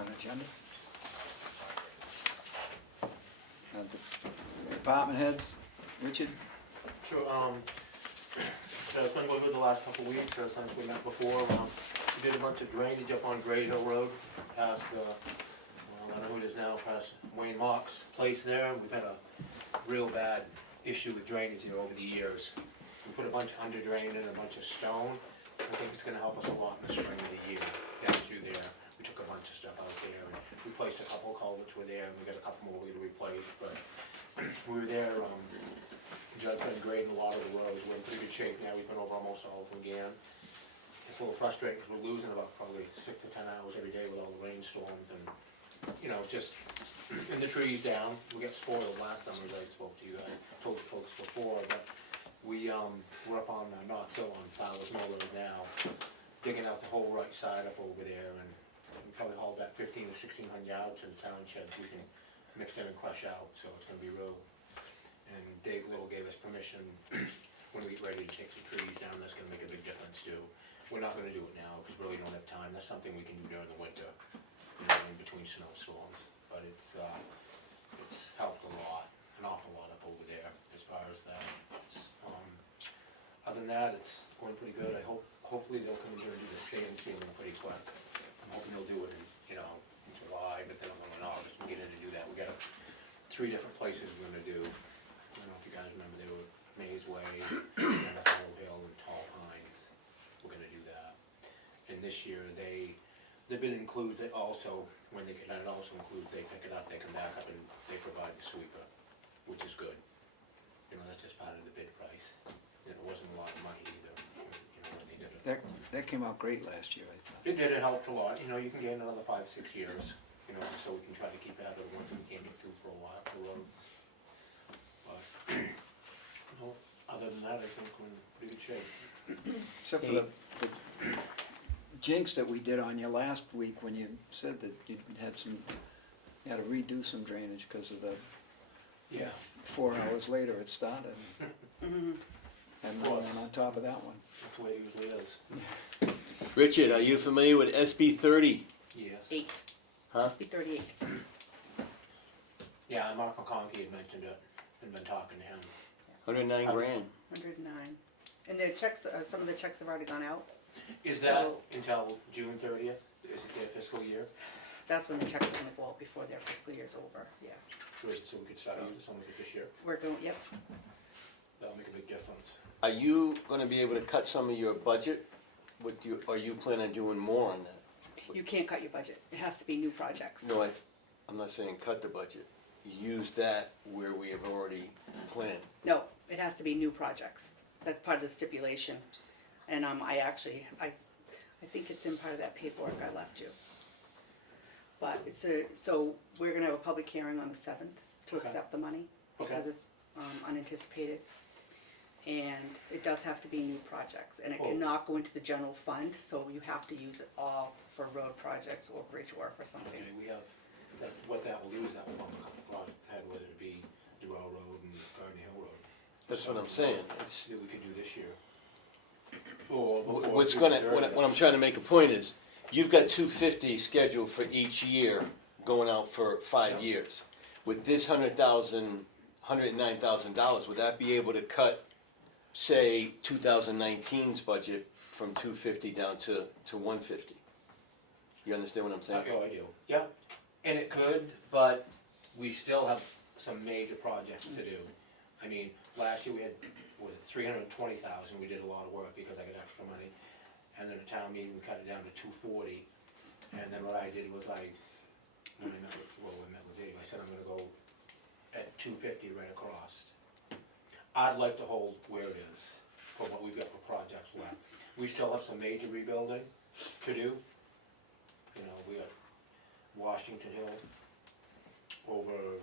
for an agenda. The department heads, Richard? Sure, so it's been going good the last couple of weeks, since we met before. We did a bunch of drainage up on Gray Hill Road, past the, I don't know who it is now, past Wayne Mock's place there. We've had a real bad issue with drainage there over the years. We put a bunch of under drain and a bunch of stone. I think it's gonna help us a lot in the spring of the year, down through there. We took a bunch of stuff out there, and replaced a couple of culverts were there, and we got a couple more we gotta replace, but we were there, Judd's been grading a lot of the roads, we're in pretty good shape now, we've been over almost all of them again. It's a little frustrating, because we're losing about probably 6 to 10 hours every day with all the rainstorms, and, you know, just, and the trees down, we got spoiled last time, as I spoke to you, I told you folks before, but we're up on, not so on Fowler's Mill Road now, digging out the whole right side up over there, and we probably hauled back 15 to 1,600 yards to the town sheds we can mix in and crush out, so it's gonna be real. And Dave Little gave us permission when we get ready to take some trees down, that's gonna make a big difference too. We're not gonna do it now, because we really don't have time, that's something we can do during the winter, you know, in between snowstorms, but it's helped a lot, an awful lot up over there, as far as that. Other than that, it's going pretty good. Hopefully they'll come in here and do the sand sealing pretty quick. I'm hoping they'll do it in, you know, in July, but then in August we'll get in and do that. We got 3 different places we're gonna do. I don't know if you guys remember, they were Maze Way, and the Hollow Hill, and Tall Pines. We're gonna do that. And this year the bid includes, they also, when they get done, it also includes they pick it up, they come back up and they provide the sweeper, which is good. You know, that's just part of the bid price. And it wasn't a lot of money either, you know, when they did it. That came out great last year, I thought. It did, it helped a lot. You know, you can get another 5, 6 years, you know, so we can try to keep out of the ones that we can't get through for a while, for roads. But, no, other than that, I think we're in pretty good shape. Except for the jinx that we did on you last week when you said that you had to redo some drainage because of the, Yeah. 4 hours later it started. And then on top of that one. That's the way it usually is. Richard, are you familiar with SB 30? Yes. 8. Huh? Must be 38. Yeah, and Mark McConkey had mentioned it, and been talking to him. 109 grand. 109. And their checks, some of the checks have already gone out. Is that until June 30th? Is it their fiscal year? That's when the checks are gonna go out before their fiscal year's over, yeah. Good, so we could start using some of it this year. We're going, yep. That'll make a big difference. Are you going to be able to cut some of your budget? Are you planning on doing more on that? You can't cut your budget. It has to be new projects. No, I'm not saying cut the budget. Use that where we have already planned. No, it has to be new projects. That's part of the stipulation. And I think it's in part of that paperwork I left you. But so we're gonna have a public hearing on the 7th to Okay. accept the money, Okay. because it's unanticipated. And it does have to be new projects, and it Oh. cannot go into the general fund, so you have to use it all for road projects or bridge work or something. Okay, we have, what that will do is that will bump a couple projects ahead, whether it be Durrell Road and Garden Hill Road. That's what I'm saying. It's that we could do this year. Or before What's June going to 30th. what I'm trying to make a point is, you've got 250 scheduled for each year, going out for 5 years. With this $109,000, would that be able to cut, say, 2019's budget from 250 down to 150? You understand what I'm saying? Oh, I do. Yeah, and it could, but we still have some major projects to do. I mean, last year we had, was it 320,000, we did a lot of work because I got extra money. And then at town meeting, we cut it down to 240. And then what I did was when we met with Dave, I said I'm gonna go at 250 right across. I'd like to hold where it is for what we've got for projects left. We still have some major rebuilding to do. You know, we got Washington Hill, over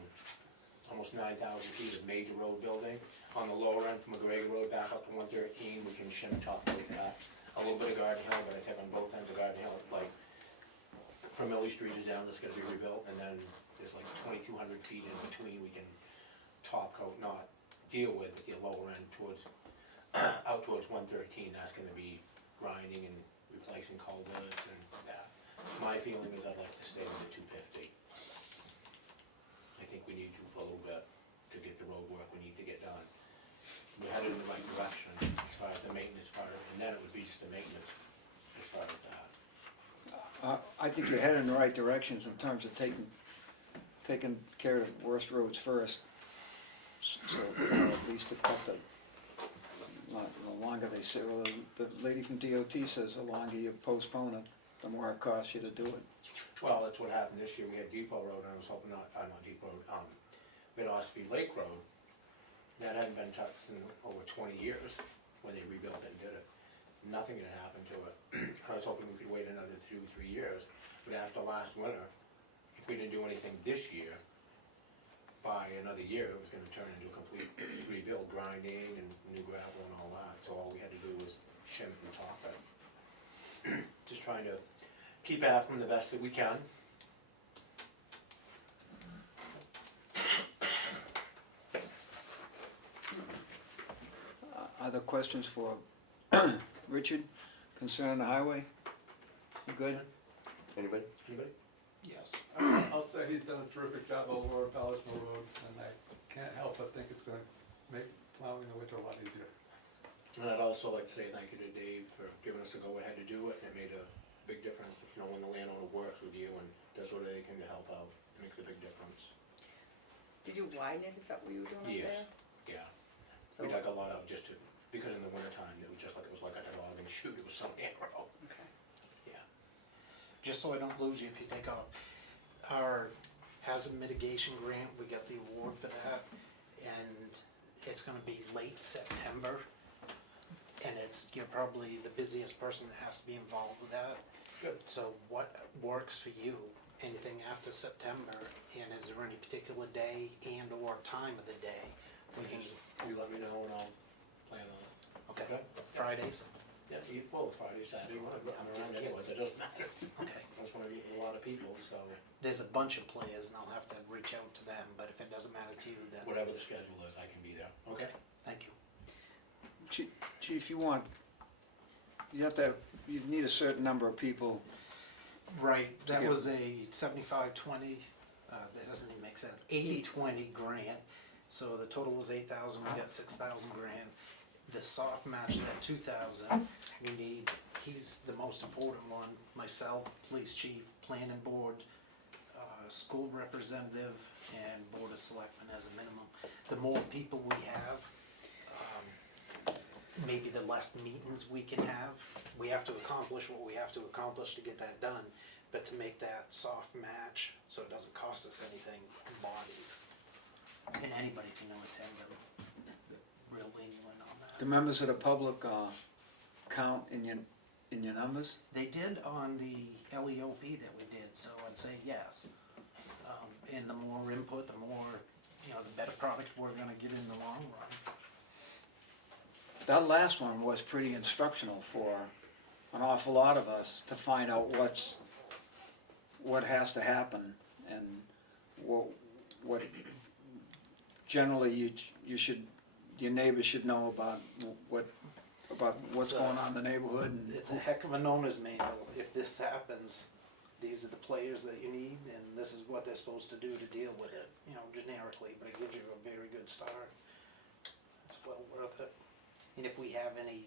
almost 9,000 feet of major road building. On the lower end from McGregor Road back up to 113, we can shim top coat that. A little bit of Garden Hill, but I think on both ends of Garden Hill, like from Millie Street is down, that's gonna be rebuilt, and then there's like 2,200 feet in between we can top coat, not deal with the lower end towards, out towards 113, that's gonna be grinding and replacing culverts and that. My feeling is I'd like to stay with the 250. I think we need to for a little bit to get the road work we need to get done. We're headed in the right direction as far as the maintenance part, and then it would be just the maintenance as far as that. I think you're headed in the right directions in terms of taking care of the worst roads first. So, at least to cut the longer they say, well, the lady from DOT says the longer you postpone it, the more it costs you to do it. Well, that's what happened this year. We had Depot Road, and I was hoping not Depot Road, we had Ospey Lake Road. That hadn't been touched in over 20 years when they rebuilt it and did it. Nothing had happened to it. I was hoping we could wait another 2 or 3 years, but after last winter, if we didn't do anything this year, by another year, it was gonna turn into a complete rebuild, grinding and new gravel and all that. So all we had to do was shim it and top it. Just trying to keep after them the best that we can. Other questions for Richard concerning the highway? You good? Anybody? Anybody? Yes. I'll say he's done a terrific job all over Ballast Mill Road, and I can't help but think it's gonna make plowing the winter a lot easier. And I'd also like to say thank you to Dave for giving us the go-ahead to do it, and it made a big difference, you know, when the landowner works with you and does what they can to help out, it makes a big difference. Did you widen it, is that what you were doing Yes. up Yeah, there? we dug a lot out just to, because in the wintertime, it was like a dog and shoot, it was so narrow, Okay. yeah. Just so I don't lose you if you take off, our hazard mitigation grant, we got the award for that, and it's gonna be late September. And you're probably the busiest person that has to be involved with that. Good. So what works for you? Anything after September, and is there any particular day and or time of the day? We can, You let me know and I'll plan on it. okay, Okay. Fridays? Yeah, well, Friday, Saturday, I'm Just around kidding. anyways, it doesn't matter. Okay. I just wanna meet with a lot of people, so There's a bunch of players and I'll have to reach out to them, but if it doesn't matter to you, then, whatever the schedule is, I can be there, okay? thank you. Chief, you need a certain number of people. Right, that get- was a 75-20, that doesn't even make sense, 80-20 grant, so the total was 8,000, we got 6,000 grant. The soft match, that 2,000, we need, he's the most important one, myself, police chief, planning board, school representative, and board of selectmen as a minimum. The more people we have, maybe the less meetings we can have. We have to accomplish what we have to accomplish to get that done, but to make that soft match, so it doesn't cost us anything, bodies. And anybody can attend them, real lenient on The that. members of the public count in your numbers? They did on the LEOP that we did, so I'd say yes. And the more input, the more, the better product we're gonna get in the long run. That last one was pretty instructional for an awful lot of us to find out what has to happen and what generally your neighbors should know about what's going on in the neighborhood. And It's a heck of an owner's manual. If this happens, these are the players that you need, and this is what they're supposed to do to deal with it, generically, but it gives you a very good start. It's well worth it. And if we have any,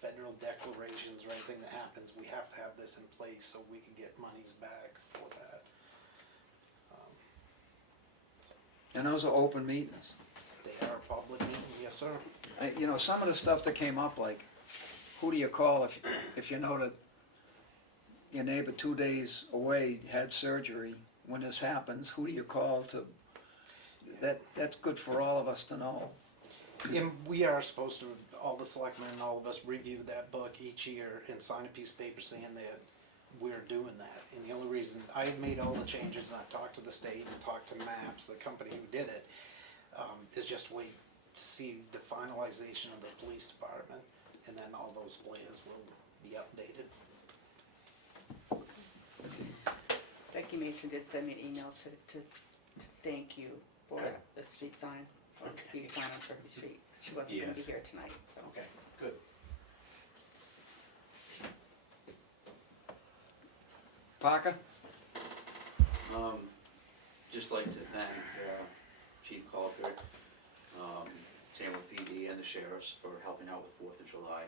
federal declarations or anything that happens, we have to have this in place so we can get monies back for that. and those are open meetings. They are a public meeting, yes, sir. Some of the stuff that came up, like, who do you call if you know that your neighbor 2 days away had surgery? When this happens, who do you call to? That's good for all of us to know. And we are supposed to, all the selectmen and all of us review that book each year and sign a piece of paper saying that we're doing that. And the only reason, I made all the changes and I talked to the state and talked to MAPS, the company who did it, is just wait to see the finalization of the police department, and then all those players will be updated. Becky Mason did send me an email to thank you for Okay. the street sign, or the speed sign on Turkey Street. She wasn't gonna be Yes. here tonight, so. Okay, good. Parker? Just like to thank Chief Colfer, Tamworth PD and the sheriffs for helping out with 4th of July.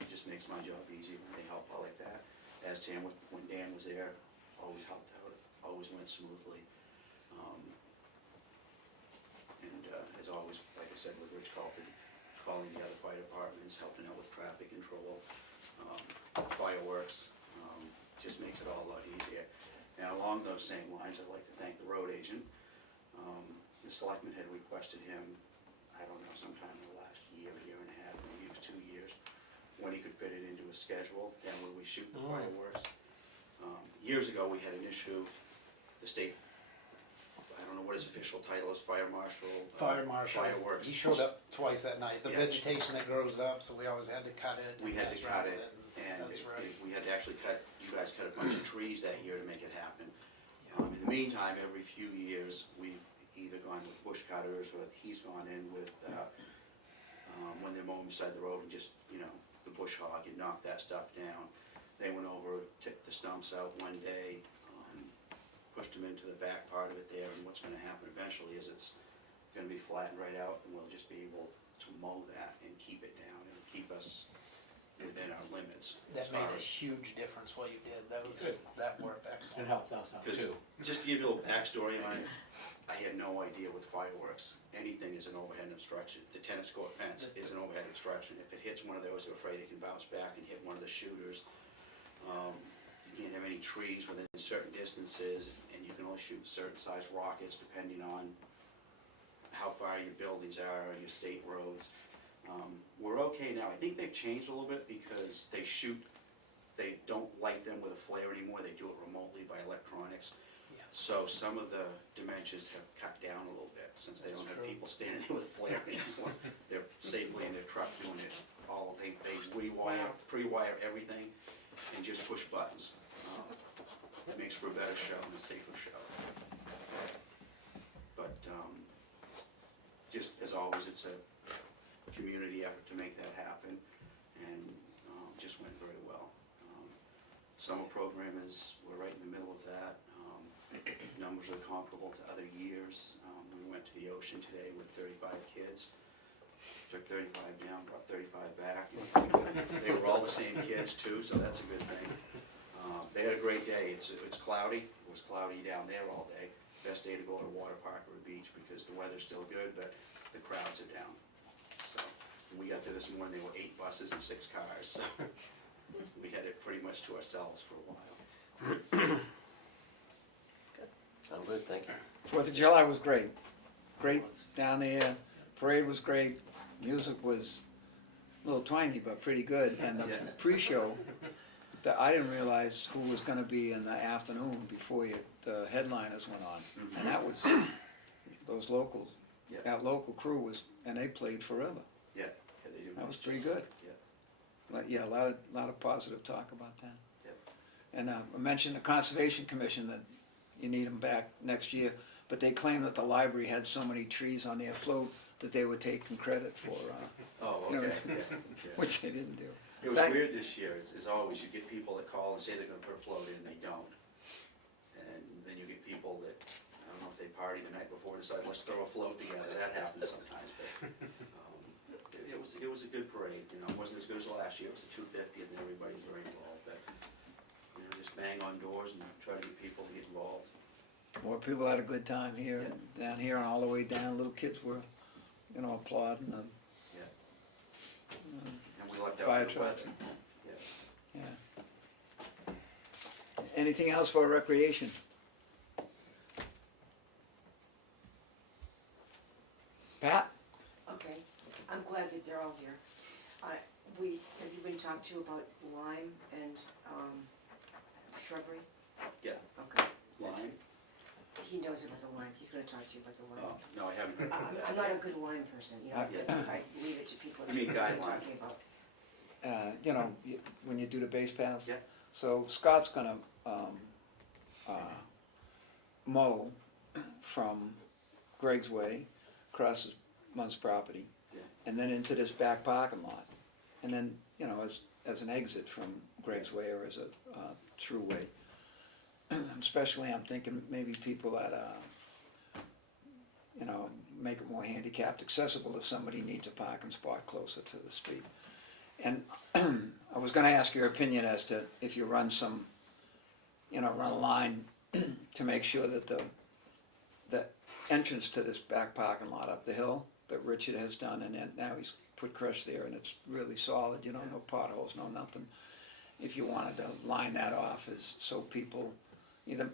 It just makes my job easy when they help out like that. As Tamworth, when Dan was there, always helped out, always went smoothly. And as always, like I said, with Rich Colfer, calling the other fire departments, helping out with traffic control, fireworks, just makes it all a lot easier. Now, along those same lines, I'd like to thank the road agent. The selectmen had requested him, I don't know, sometime in the last year and a half, maybe it was 2 years, when he could fit it into a schedule, and when we shoot the fireworks. Years ago, we had an issue, the state, I don't know what his official title is, fire marshal. Fire marshal, Fireworks. he showed up twice that night, the Yeah. vegetation that grows up, so we always had to cut it. We and had mess to around cut with it, and That's right. we had to actually cut, you guys cut a bunch of trees that year to make it happen. In the meantime, every few years, we've either gone with bush cutters, or he's gone in with, when they're mowing beside the road, and just, the bush hog and knock that stuff down. They went over, took the stumps out one day, pushed them into the back part of it there, and what's gonna happen eventually is it's gonna be flattened right out, and we'll just be able to mow that and keep it down, and keep us within our limits. as That made far a as- huge difference what you did, that worked It excellent. helped us out Because, too. just to give you a little backstory on it, I had no idea with fireworks, anything is an overhead obstruction. The tennis court fence is an overhead obstruction. If it hits one of those, they're afraid it can bounce back and hit one of the shooters. You can't have any trees within certain distances, and you can only shoot certain size rockets depending on how far your buildings are, or your state roads. We're okay now. I think they've changed a little bit because they don't light them with a flare anymore, they do it remotely by electronics. Yeah. So some of the dimensions have cut down a little bit, since they That's don't have true. people standing there with a flare anymore. They're safely in their truck doing it all, they rewire, Wow. pre-wire everything and just push buttons. It makes for a better show and a safer show. But, just as always, it's a community effort to make that happen, and just went very well. Summer program we're right in the middle of that. Numbers are comparable to other years. We went to the ocean today with 35 kids. Took 35 down, brought 35 back. They were all the same kids too, so that's a good thing. They had a great day. It's cloudy. It was cloudy down there all day. Best day to go to a water park or a beach because the weather's still good, but the crowds are down. So when we got there this morning, there were 8 buses and 6 cars, so we had it pretty much to ourselves for a while. I'm good, thank you. 4th of July was great. Great down there. Parade was great. Music was a little twangy, but pretty good. And the Yeah. pre-show, I didn't realize who was gonna be in the afternoon before the headliners went on. And that was, those locals, Yeah. that local crew was, and they played forever. Yeah, they do. That was pretty good. Yeah. Yeah, a lot of positive talk about that. Yep. And I mentioned the Conservation Commission, that you need them back next year, but they claim that the library had so many trees on their float that they were taking credit for, Oh, You know, okay. Yeah. which they didn't do. It was Back- weird this year, as always, you get people that call and say they're gonna put a float in, they don't. And then you get people that, I don't know if they party the night before, decide, let's throw a float together, that happens sometimes, but, it was a good parade, it wasn't as good as last year, it was the 250th and everybody's very involved, but, just bang on doors and try to get people to get involved. More people had a good time here, down here and all the way down, little kids were, applauding them, Yeah. And we lucked out fire with the trucks. weather. Yeah. Yeah. Anything else for recreation? Pat? Okay, I'm glad that they're all here. Have you been talked to about lime and, shrubbery? Yeah. Okay, Lime? he knows about the lime, he's gonna talk to you about the Oh, lime. no, I haven't heard. I'm not a good lime person, I leave it to people that You mean know what I'm guideline? talking about. When you do the base paths. Yeah. So Scott's gonna mow from Greg's Way, across his mom's property, Yeah. and then into this back parking lot. And then, as an exit from Greg's Way or as a true way. Especially, I'm thinking maybe people that, you know, make it more handicapped accessible if somebody needs a parking spot closer to the street. And I was gonna ask your opinion as to if you run some, you know, run a line to make sure that the entrance to this back parking lot up the hill that Richard has done, and then now he's put crush there and it's really solid, you know, no potholes, no nothing. If you wanted to line that off as, so people, either,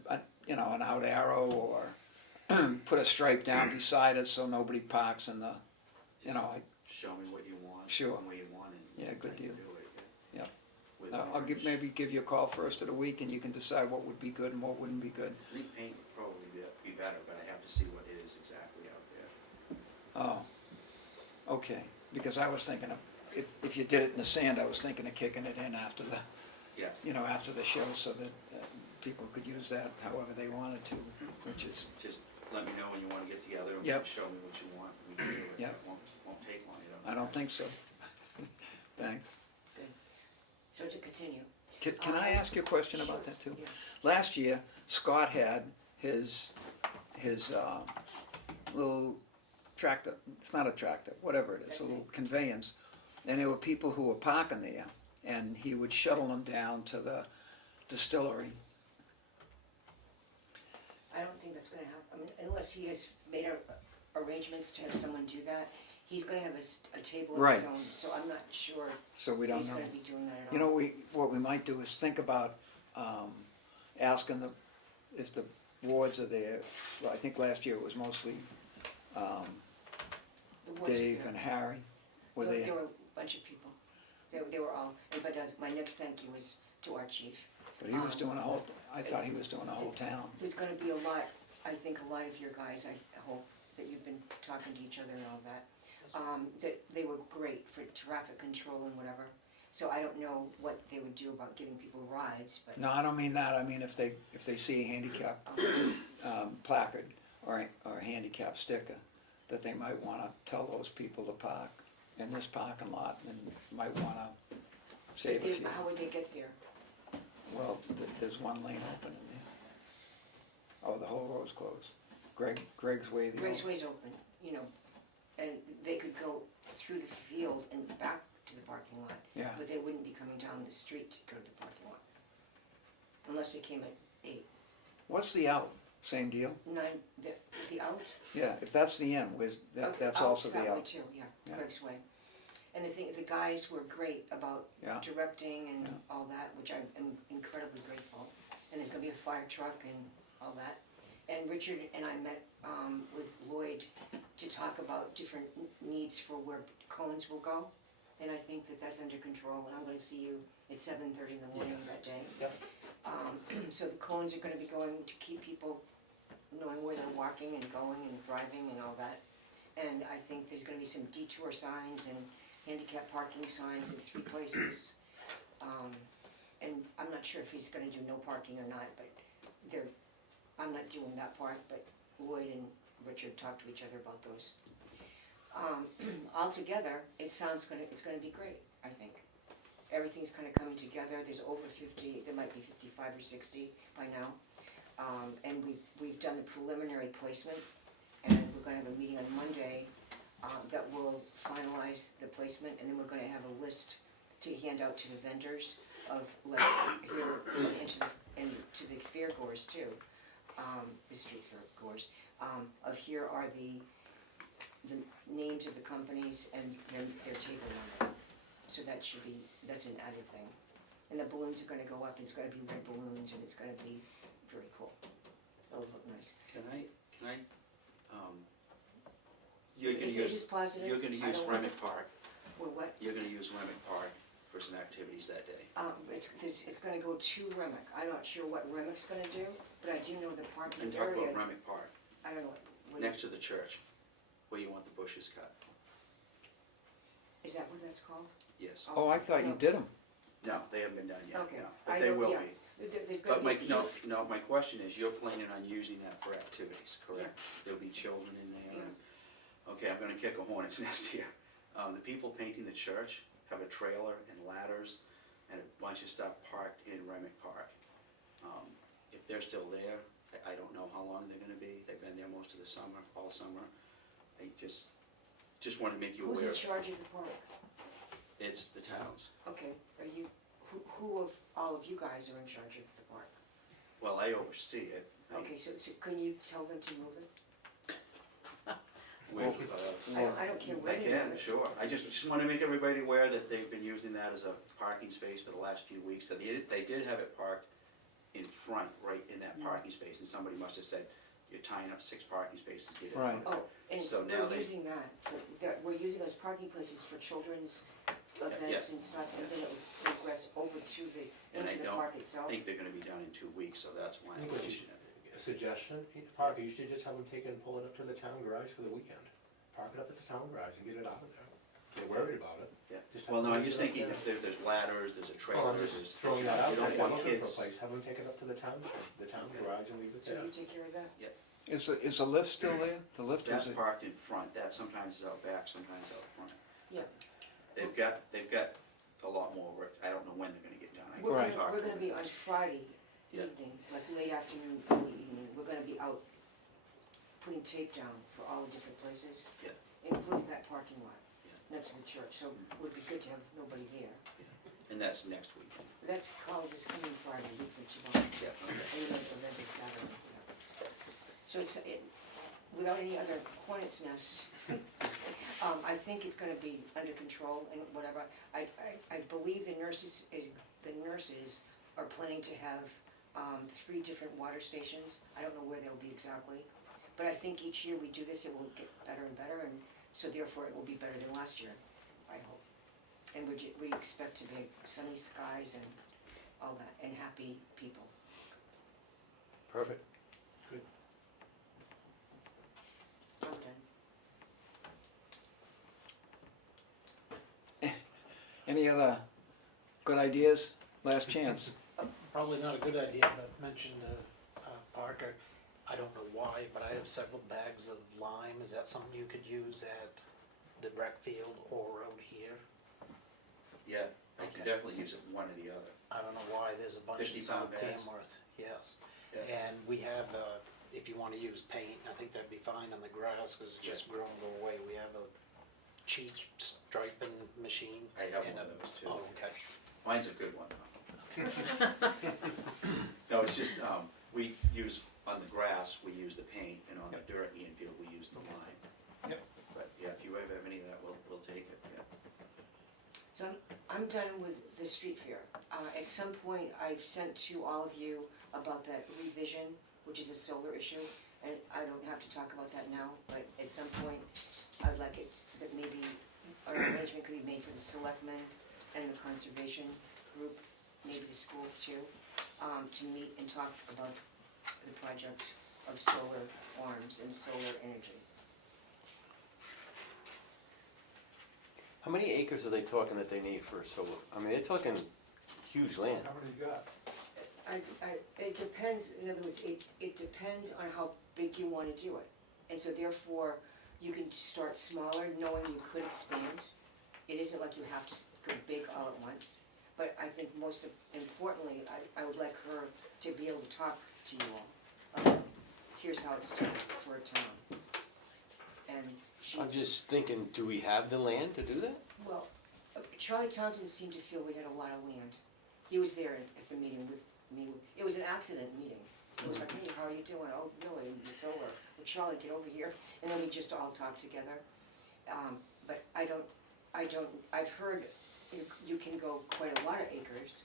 you know, an out arrow or put a stripe down beside it so nobody parks in the, you know, Show me what you want. Sure. And where you want it. Yeah, good I can deal. do it, Yeah. With I'll orange. maybe give you a call first of the week and you can decide what would be good and what wouldn't be good. I think paint would probably be better, but I have to see what it is exactly out there. Oh, okay, because I was thinking of, if you did it in the sand, I was thinking of kicking it in after the, Yeah, you know, after the show so that people could use that however they wanted to, which is, just let me know when you wanna get together and Yep. show me what you want. We can do it. Yep. It won't take long, you I don't think so. Thanks. So to continue. Can I ask you a question about Sure, that too? yeah. Last year, Scott had his little tractor, it's not a tractor, whatever it is, a little conveyance, and there were people who were parking there, and he would shuttle them down to the distillery. I don't think that's gonna happen, I mean, unless he has made arrangements to have someone do that. He's gonna have a table of Right. his own, so I'm not sure So we if don't he's know. gonna be doing that at all. You know, what we might do is think about asking if the wards are there. Well, I think last year it was mostly The wards are Dave there. and Harry were There there. were a bunch of people. They were all, in fact, my next thank you was to our chief. But he was doing a whole, I thought he was doing a whole town. There's gonna be a lot, I think a lot of your guys, I hope that you've been talking to each other and all that. That they were great for traffic control and whatever. So I don't know what they would do about giving people rides, but. No, I don't mean that, I mean if they see a handicap placard or a handicap sticker, that they might wanna tell those people to park in this parking lot and might wanna save a few. How would they get there? Well, there's one lane open in there. Oh, the whole road's closed. Greg's Way, the Grace old, Way's open, you know, and they could go through the field and back to the parking lot. Yeah. But they wouldn't be coming down the street to go to the parking lot. Unless they came at 8. what's the out? Same deal? 9, the out? Yeah, if that's the end, that's also the Out's that way out. too, yeah, Yeah. Greg's Way. And the guys were great about Yeah. directing and Yeah. all that, which I'm incredibly grateful. And there's gonna be a fire truck and all that. And Richard and I met with Lloyd to talk about different needs for where cones will go. And I think that that's under control, and I'm gonna see you at 7:30 in the morning Yes. that day. Yep. So the cones are gonna be going to keep people knowing where they're walking and going and driving and all that. And I think there's gonna be some detour signs and handicap parking signs in 3 places. And I'm not sure if he's gonna do no parking or not, but I'm not doing that part, but Lloyd and Richard talked to each other about those. Altogether, it's gonna be great, I think. Everything's kinda coming together, there's over 50, there might be 55 or 60 by now. And we've done the preliminary placement, and we're gonna have a meeting on Monday that will finalize the placement, and then we're gonna have a list to hand out to the vendors of, like, here, and to the fairgoers too, the street fairgoers, of here are the names of the companies and their table number. So that's an added thing. And the balloons are gonna go up, it's gonna be red balloons, and it's gonna be very cool. It'll look nice. Can I, you're gonna Is it just positive? You're gonna I use don't want- Remick Park, Or what? you're gonna use Remick Park for some activities that day. It's gonna go to Remick. I'm not sure what Remick's gonna do, but I do know the And parking talk area. about Remick Park, I don't know what, next to the church, where you want the bushes cut. is that what that's called? Yes. Oh, I thought you no. did them. No, they haven't been done yet, Okay. no, I but they know, will yeah. be. There's gonna But be my, a piece. my question is, you're planning on using that for activities, correct? Yeah. There'll be children in there. Yeah. Okay, I'm gonna kick a hornet's nest here. The people painting the church have a trailer and ladders and a bunch of stuff parked in Remick Park. If they're still there, I don't know how long they're gonna be. They've been there most of the summer, all summer. I just want to make you Who's aware. in charge of the park? It's the towns. Okay, are you, who of all of you guys are in charge of the park? Well, I oversee it. Okay, so can you tell them to move it? I don't care where I they can, move it. sure. I just want to make everybody aware that they've been using that as a parking space for the last few weeks. So they did have it parked in front, right in that parking space, and somebody must have said, you're tying up 6 parking spaces, get it Right. out. Oh, and So now we're they- using that, we're using those parking places for children's events and stuff, and then it would progress over to And I into the don't park itself. I think they're gonna be done in 2 weeks, so that's why I I'm think what you pushing should, it. a suggestion, Parker, you should just have them take it and pull it up to the town garage for the weekend. Park it up at the town garage and get it out of there. If you're worried about it. Yeah. Just Well, have no, them I'm just use it up thinking there. if there's ladders, there's a Well, trailer, I'm there's. just throwing that out You there, don't if you're want looking for a kids. place, have them take it up to the town Okay. garage and leave it So there. you take care of that? Is the lift still there? The lift That's is, parked in front, that sometimes is out back, sometimes out front. Yeah. They've got a lot more work, I don't know when they're gonna get done. I We're can gonna, talk we're to gonna them. be on Friday Yeah. evening, like late afternoon, early evening, we're gonna be out putting tape down for all the different places. Yeah. Including that parking lot Yeah. next to the church, so it would be good to have nobody there. And that's next weekend. That's called this coming Friday, week or tomorrow. Yeah, okay. And then the event is Saturday. So it's, without any other hornet's nests, I think it's gonna be under control and whatever. I believe the nurses are planning to have 3 different water stations. I don't know where they'll be exactly. But I think each year we do this, it will get better and better, and so therefore it will be better than last year, I hope. And we expect to be sunny skies and all that, and happy people. Perfect. I'm done. any other good ideas? Last chance. Probably not a good idea, but mentioned Parker, I don't know why, but I have several bags of lime. Is that something you could use at the rec field or out here? Yeah, I can Okay. definitely use it one or the other. I don't know why, there's a bunch in 50-pound South bags? Tamworth, yes. Yeah. And we have, if you wanna use paint, I think that'd be fine on the grass, cause it's just growing away. We have a cheap striping machine. I have and one of those too. Oh, okay. Mine's a good one though. No, it's just, we use, on the grass, we use the paint, and on the dirt in the infield, we use the lime. Yep. But yeah, if you ever have any of that, we'll take it, yeah. So I'm done with the street fair. At some point, I've sent to all of you about that revision, which is a solar issue, and I don't have to talk about that now, but at some point, I'd like it, that maybe an arrangement could be made for the selectmen and the conservation group, maybe the school too, to meet and talk about the project of solar farms and solar energy. How many acres are they talking that they need for solar? I mean, they're talking huge land. How many you got? It depends, in other words, it depends on how big you wanna do it. And so therefore, you can start smaller, knowing you could expand. It isn't like you have to go big all at once. But I think most importantly, I would like her to be able to talk to you all about, here's how it's done for a town. And she, I'm just thinking, do we have the land to do that? well, Charlie Townsend seemed to feel we had a lot of land. He was there at the meeting with me. It was an accident meeting. It was like, hey, how are you doing? Oh, really, you're solar. Well, Charlie, get over here. And then we just all talked together. But I've heard you can go quite a lot of acres,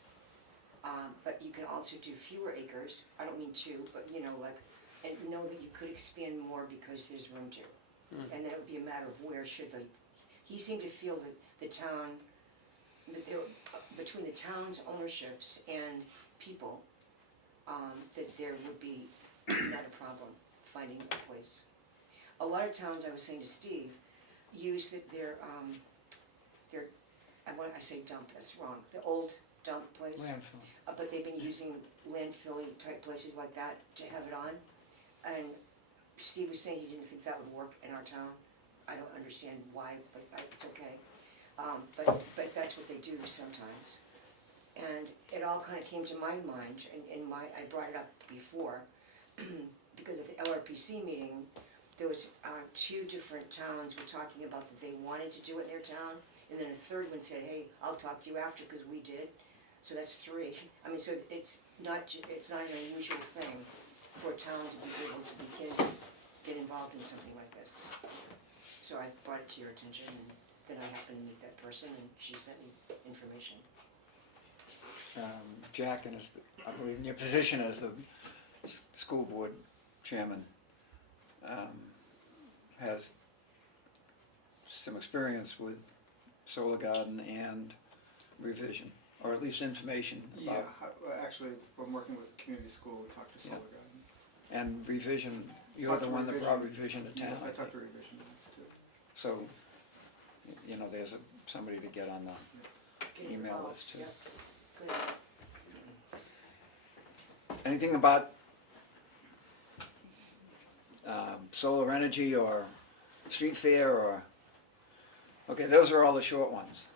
but you can also do fewer acres. I don't mean 2, but and know that you could expand more because there's room to. And then it would be a matter of where should they. He seemed to feel that the town, that there, between the town's ownerships and people, that there would be not a problem finding a place. A lot of towns, I was saying to Steve, use their I say dump, that's wrong, the old dump place. Landfill. But they've been using landfill type places like that to have it on. And Steve was saying he didn't think that would work in our town. I don't understand why, but it's okay. But that's what they do sometimes. And it all kind of came to my mind, and I brought it up before, because at the LRPC meeting, there was 2 different towns were talking about that they wanted to do it in their town, and then a third one said, hey, I'll talk to you after, because we did. So that's 3. I mean, so it's not an unusual thing for a town to be able to get involved in something like this. So I brought it to your attention, and then I happened to meet that person, and she sent me information. Jack, in his, I believe in your position as the school board chairman, has some experience with Solar Garden and revision, or at least information Yeah, about, actually, when working with the community school, we talked to Solar Yeah. Garden. and revision, you're Talked the to one that Revision. brought revision to town. Yes, I think. talked to revision once too. So, you know, there's somebody to get on the Get email involved. list too. Yep. Good. Anything about solar energy or street fair or, okay, those are all the short ones.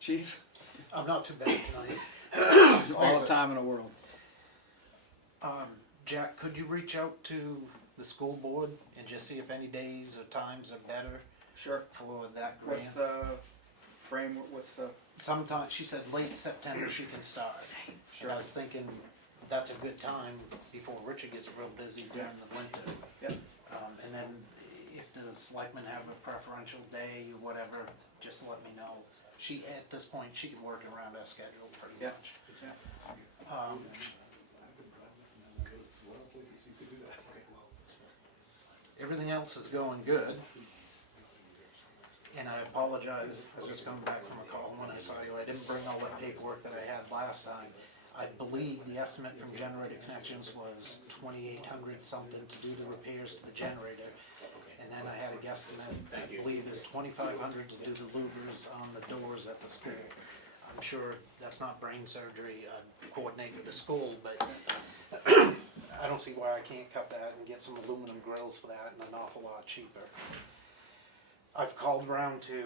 Chief, I'm not too bad tonight. all the time in the world. Jack, could you reach out to the school board and just see if any days or times are better Sure. for that What's grant? the frame, what's the, Sometime, she said late September she can start. Sure. And I was thinking that's a good time before Richard gets real busy during the winter. Yep. And then if the selectmen have a preferential day or whatever, just let me know. She, at this point, she can work around our schedule pretty Yeah. much. yeah. Everything else is going good. And I apologize, I was just coming back from a call when I saw you, I didn't bring all that paperwork that I had last time. I believe the estimate from Generator Connections was 2,800 something to do the repairs to the generator. And then I had a guesstimate, I believe is 2,500 to do the louvers on the doors at the school. I'm sure that's not brain surgery, I'd coordinate with the school, but I don't see why I can't cut that and get some aluminum grills for that and an awful lot cheaper. I've called around to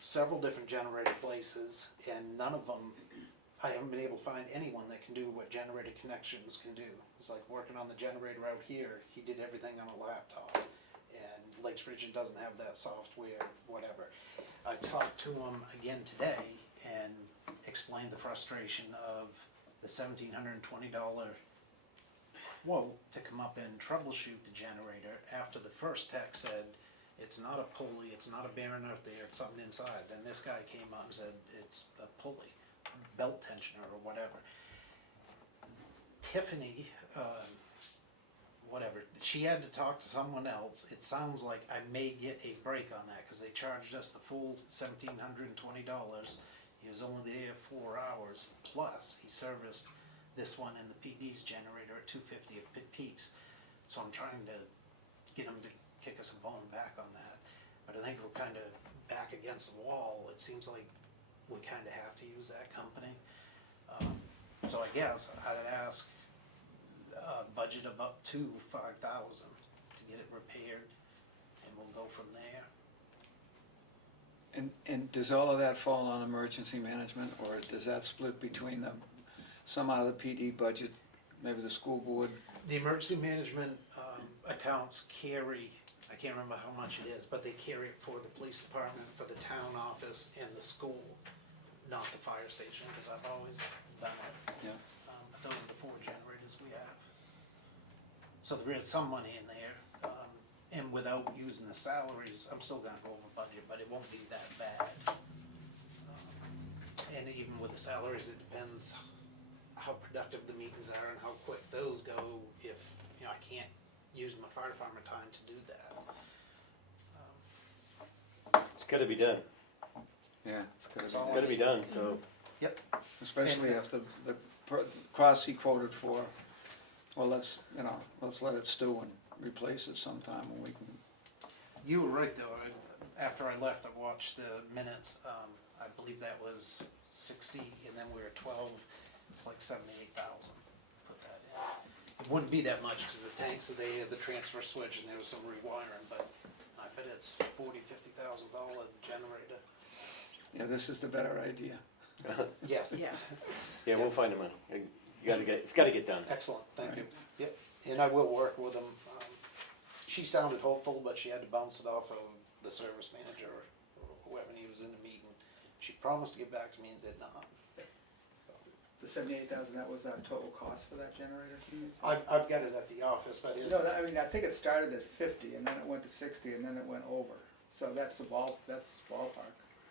several different generator places and none of them, I haven't been able to find anyone that can do what Generator Connections can do. It's like working on the generator out here, he did everything on a laptop. And Lakes Region doesn't have that software, whatever. I talked to him again today and explained the frustration of the $1,720 quote to come up and troubleshoot the generator after the first tech said, it's not a pulley, it's not a bearing out there, it's something inside. Then this guy came up and said, it's a pulley, belt tensioner or whatever. Tiffany, whatever, she had to talk to someone else. It sounds like I may get a break on that because they charged us the full $1,720. He was only there 4 hours, plus he serviced this one and the PD's generator at $250 a piece. So I'm trying to get him to kick us a bone back on that. But I think we're kind of back against the wall. It seems like we kind of have to use that company. So I guess I'd ask a budget of up to $5,000 to get it repaired, and we'll go from there. And does all of that fall on emergency management, or does that split between some out of the PD budget, maybe the school board? The emergency management accounts carry, I can't remember how much it is, but they carry it for the police department, for the town office, and the school, not the fire station, because I've always done it. Yeah. But those are the 4 generators we have. So there is some money in there, and without using the salaries, I'm still gonna go over budget, but it won't be that bad. And even with the salaries, it depends how productive the meetings are and how quick those go, if, you know, I can't use my fire department time to do that. It's gotta be done, Yeah, That's it's all. gotta be done, so. Yep. especially after the costs he quoted for, well, let's let it stew and replace it sometime when we can. You were right though, after I left, I watched the minutes, I believe that was 60, and then we were 12, it's like 78,000, put that in. It wouldn't be that much, cause the tanks, they had the transfer switch and there was some rewiring, but I bet it's $40,000-$50,000 generator. Yeah, this is the better idea. Yes. Yeah. Yeah, we'll find the money. It's gotta get done. Excellent, thank you. Yep, and I will work with them. She sounded hopeful, but she had to bounce it off of the service manager or whoever, and he was in the meeting. She promised to get back to me and did not. The 78,000, that was our total cost for that generator? Can you say? I've got it at the office, but it's, No, I mean, I think it started at 50, and then it went to 60, and then it went over. So that's ballpark.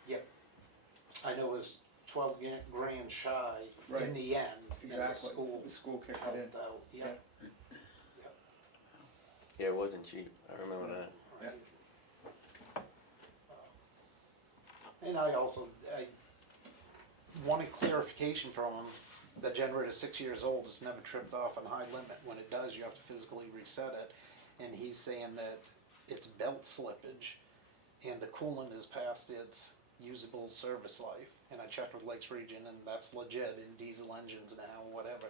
yep. I know it was 12 grand shy in Right. the end. and the Exactly. school The school kicked it in. helped out, yep. Yeah, it wasn't cheap. I remember that. Yeah. And I wanted clarification from him. The generator's 6 years old, it's never tripped off on high limit. When it does, you have to physically reset it. And he's saying that it's belt slippage and the coolant is past its usable service life. And I checked with Lakes Region and that's legit in diesel engines now, whatever.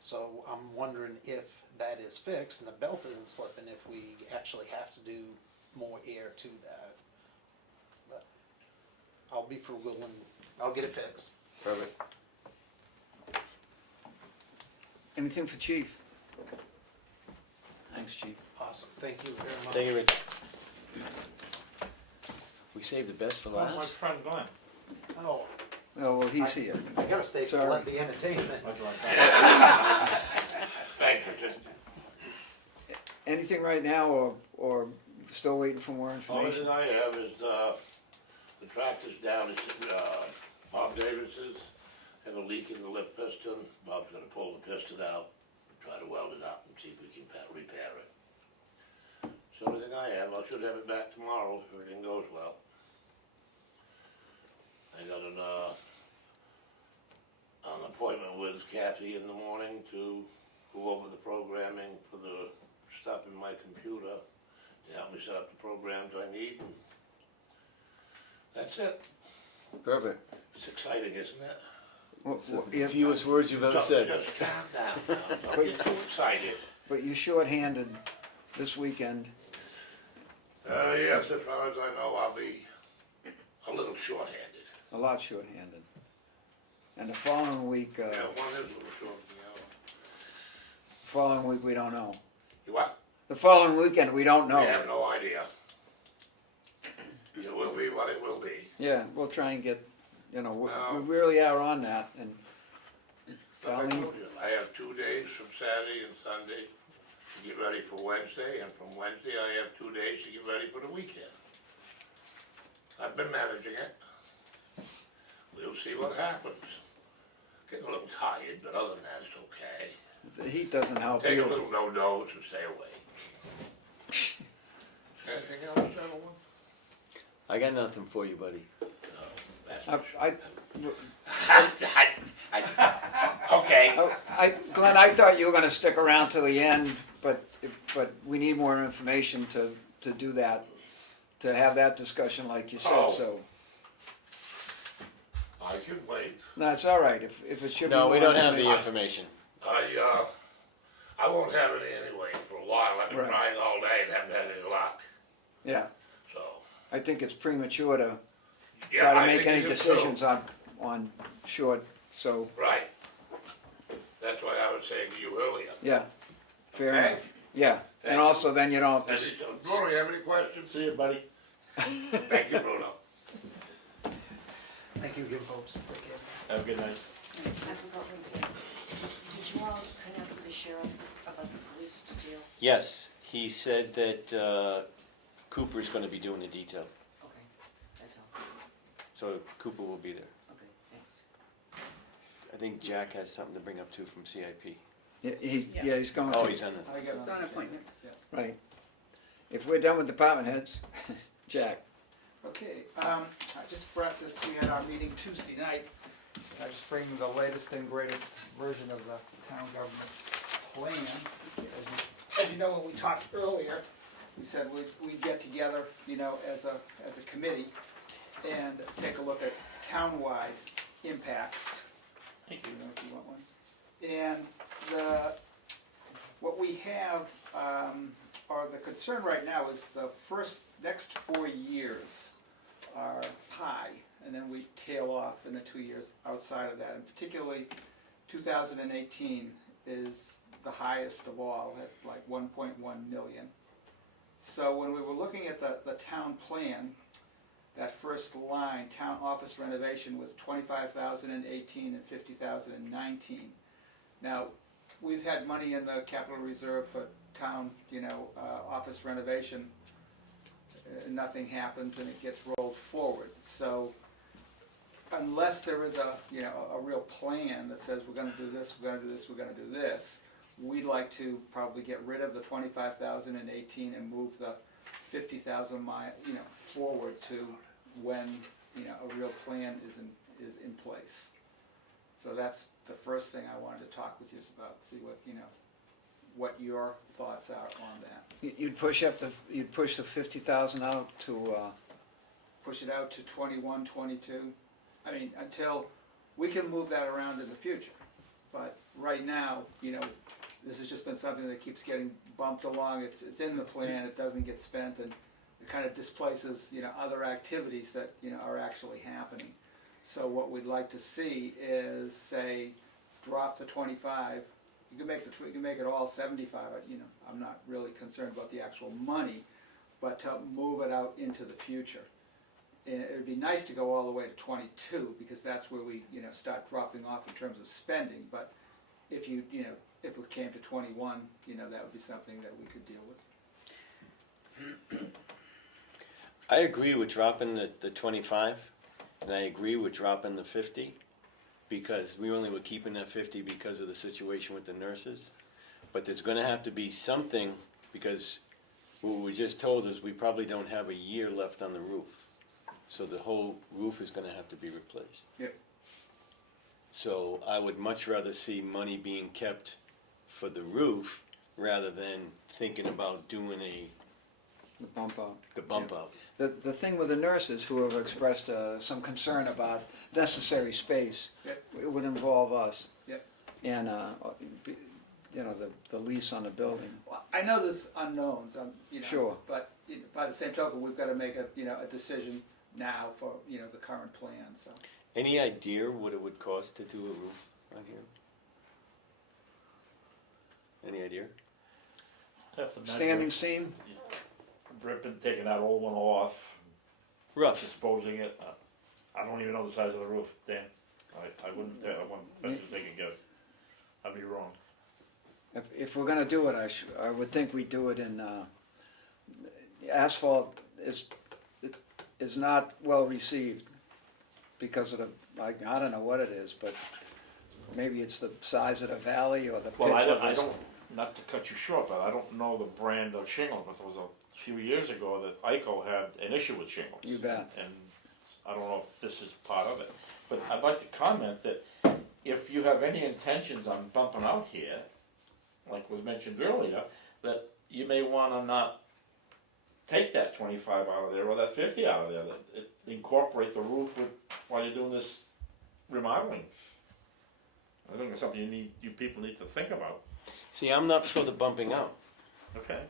So I'm wondering if that is fixed and the belt isn't slipping, if we actually have to do more air to that. But I'll be frugal and I'll get it fixed. Perfect. Anything for Chief? Thanks, Chief. Awesome, thank you very much. Thank you, Rich. We saved the best for My last. friend Glenn. Oh, Oh, well, he's here. I gotta stay for Sorry. the entertainment. Thanks, Richard. Anything right now, or still waiting for more Only information? thing I have is, the tractor's down at, Bob Davis's, have a leak in the lip piston. Bob's gonna pull the piston out, try to weld it up and see if we can repair it. So everything I have, I should have it back tomorrow if everything goes well. I got an appointment with Kathy in the morning to go over the programming for the stuff in my computer to help me set up the programs I need. And that's it. Perfect. It's exciting, isn't it? It's the Yeah, fewest words you've ever Just said. calm down now. Don't get too excited. but you're short-handed this weekend. Yes, as far as I know, I'll be a little short-handed. A lot short-handed. And the following week, Yeah, one is a little short than the other. we don't know. You what? The following weekend, we don't know. We have no idea. It will be what it will be. Yeah, we'll try and get, we Well- really are on that, and Like I Darlene, told you, I have 2 days from Saturday and Sunday to get ready for Wednesday, and from Wednesday I have 2 days to get ready for the weekend. I've been managing it. We'll see what happens. Getting a little tired, but other than that, it's okay. the heat doesn't help Take a either. little no-dose and stay awake. Anything else, gentlemen? I got nothing for you, buddy. No, that's okay. Glenn, I thought you were gonna stick around till the end, but we need more information to do that, to have that discussion like you said, Oh. so. I can wait. No, it's all right, if it should be No, more we don't have the information. information. I won't have any anyway for a while. I've been Right. trying all day and haven't had any luck, Yeah, so. I think it's premature to Yeah, try to I make think any it is decisions on short, so, too. Right. That's why I was saying to you earlier. yeah, fair Okay. enough, yeah. Thank And you. also then you don't have to, Bruno, you have any questions? See you, buddy. Thank you, Bruno. Thank you again, folks. Take care. Have a good night. I forgot one thing. Did you all connect with the sheriff about the police deal? Yes, he said that Cooper's gonna be doing the detail, Okay, that's all. so Cooper will be there. Okay, thanks. I think Jack has something to bring up too from CIP. he's going Oh, to, he's on this. I got It's on appointments. right. If we're done with department heads, Jack, Okay, I just brought this, we had our meeting Tuesday night. I just bring the latest and greatest version of the town government plan. As you know, when we talked earlier, we said we'd get together, as a committee and take a look at townwide impacts. Thank you. If you want one. And what we have, or the concern right now is the next 4 years are pie, and then we tail off in the 2 years outside of that. And particularly 2018 is the highest of all at like 1.1 million. So when we were looking at the town plan, that first line, town office renovation, was 25,000 in 18 and 50,000 in 19. Now, we've had money in the capital reserve for town, office renovation. Nothing happens and it gets rolled forward. So unless there is a real plan that says we're gonna do this, we're gonna do this, we're gonna do this, we'd like to probably get rid of the 25,000 in 18 and move the 50,000 forward to when, a real plan is in place. So that's the first thing I wanted to talk with you about, see what your thoughts are on that. You'd push the 50,000 out to, Push it out to 21, 22. I mean, until, we can move that around in the future. But right now, this has just been something that keeps getting bumped along. It's in the plan, it doesn't get spent, and it kind of displaces, other activities that, are actually happening. So what we'd like to see is, say, drop the 25. You can make it all 75. I'm not really concerned about the actual money, but to move it out into the future. And it would be nice to go all the way to 22, because that's where we, start dropping off in terms of spending. But if if it came to 21, that would be something that we could deal with. I agree with dropping the 25, and I agree with dropping the 50, because we only were keeping that 50 because of the situation with the nurses. But there's gonna have to be something, because what we just told is we probably don't have a year left on the roof. So the whole roof is gonna have to be replaced. Yep. So I would much rather see money being kept for the roof rather than thinking about doing the bump out. the bump out. The thing with the nurses who have expressed some concern about necessary space, Yep. it would involve us. Yep. And, the lease on the building. Well, I know there's unknowns, Sure. but by the same token, we've got to make a decision now for, the current plan, so. Any idea what it would cost to do a roof on here? Any idea? Have to measure Standing it, seam, ripping, taking that old one off, Rough. disposing it. I don't even know the size of the roof, Dan. I wouldn't bet you they can get it. I'd be wrong. if we're gonna do it, I would think we'd do it in, asphalt is not well received because of I don't know what it is, but maybe it's the size of the valley or the pitch Well, I of don't, not to cut you short, but I don't know the brand of shingle, but there was a few years ago that ICO had an issue with shingles. You bet. And I don't know if this is part of it, but I'd like to comment that if you have any intentions on bumping out here, like was mentioned earlier, that you may wanna not take that 25 out of there or that 50 out of there, that incorporate the roof with, while you're doing this remodeling. I think it's something you people need to think about. See, I'm not for the bumping out. Okay.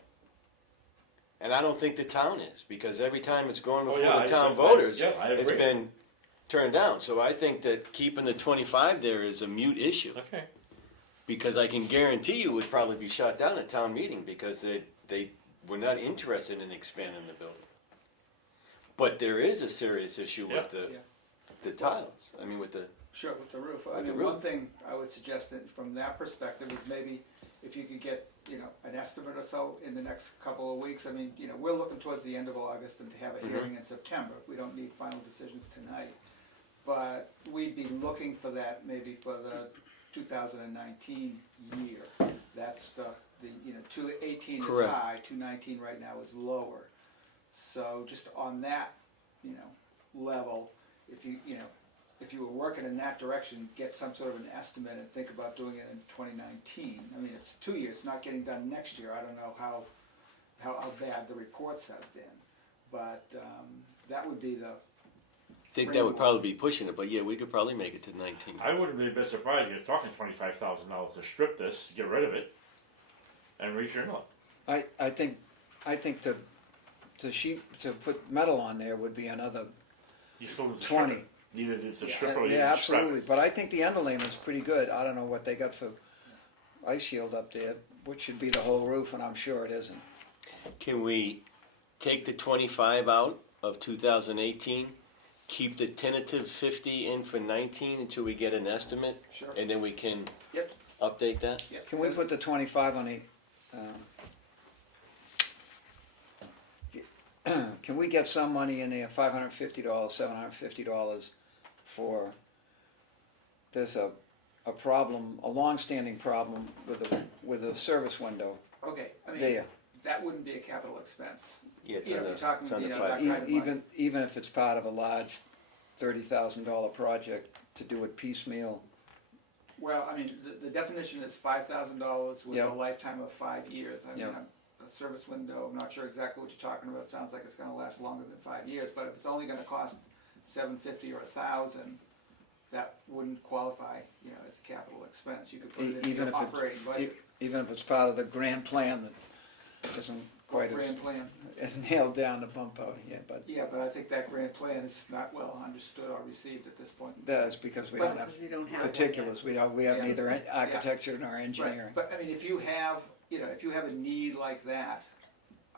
And I don't think the town is, because every time it's going before yeah, the town I voters, agree. it's been turned down. So I think that keeping the 25 there is a mute issue, Okay. because I can guarantee you it would probably be shot down at town meeting because they were not interested in expanding the building. But there is a serious issue with Yeah. the tiles. I mean, with the Sure, with the roof. I With the mean, roof. one thing I would suggest that from that perspective is maybe if you could get, an estimate or so in the next couple of weeks. I mean, we're looking towards the end of August and to have a hearing in September. We don't need final decisions tonight. But we'd be looking for that maybe for the 2019 year. That's the 218 is Correct. high, 219 right now is lower. So just on that, level, if you were working in that direction, get some sort of an estimate and think about doing it in 2019. I mean, it's 2 years, it's not getting done next year. I don't know how bad the reports have been. But that would be the I think that would probably be pushing it, but yeah, we could probably make it to 19. I wouldn't be a bit surprised if you're talking $25,000 to strip this, get rid of it, and reshingle it. I think to put metal on there would be another You still need the 20. stripper. Either it's a stripper or Yeah, it's a stripper. absolutely, but I think the underlayment's pretty good. I don't know what they got for ice shield up there, which should be the whole roof, and I'm sure it isn't. Can we take the 25 out of 2018, keep the tentative 50 in for 19 until we get an estimate, Sure. and then we can Yep. update that? Yeah. Can we put the 25 on the, can we get some money in there, $550, $750 for, there's a problem, a long-standing problem with a service window Okay, I mean, there. that wouldn't be a capital expense. Yeah, it's You know, if under, you're talking, it's under you know, 5. that kind of money. Even if it's part of a large $30,000 project, to do it piecemeal. Well, I mean, the definition is $5,000 with Yeah. a lifetime of 5 years. I mean, Yeah. a service window, I'm not sure exactly what you're talking about, it sounds like it's gonna last longer than 5 years, but if it's only gonna cost $750 or $1,000, that wouldn't qualify, you know, as a capital expense, you could put it in Even your if operating budget. Even if it's part of the grand plan that isn't quite Grand plan, as nailed down to bump out here, but yeah, but I think that grand plan is not well understood or received at this point. that's because we But- don't have Because you don't have one. particulars, we have Yeah. neither architecture nor engineering. Right, but I mean, if you have, you know, if you have a need like that,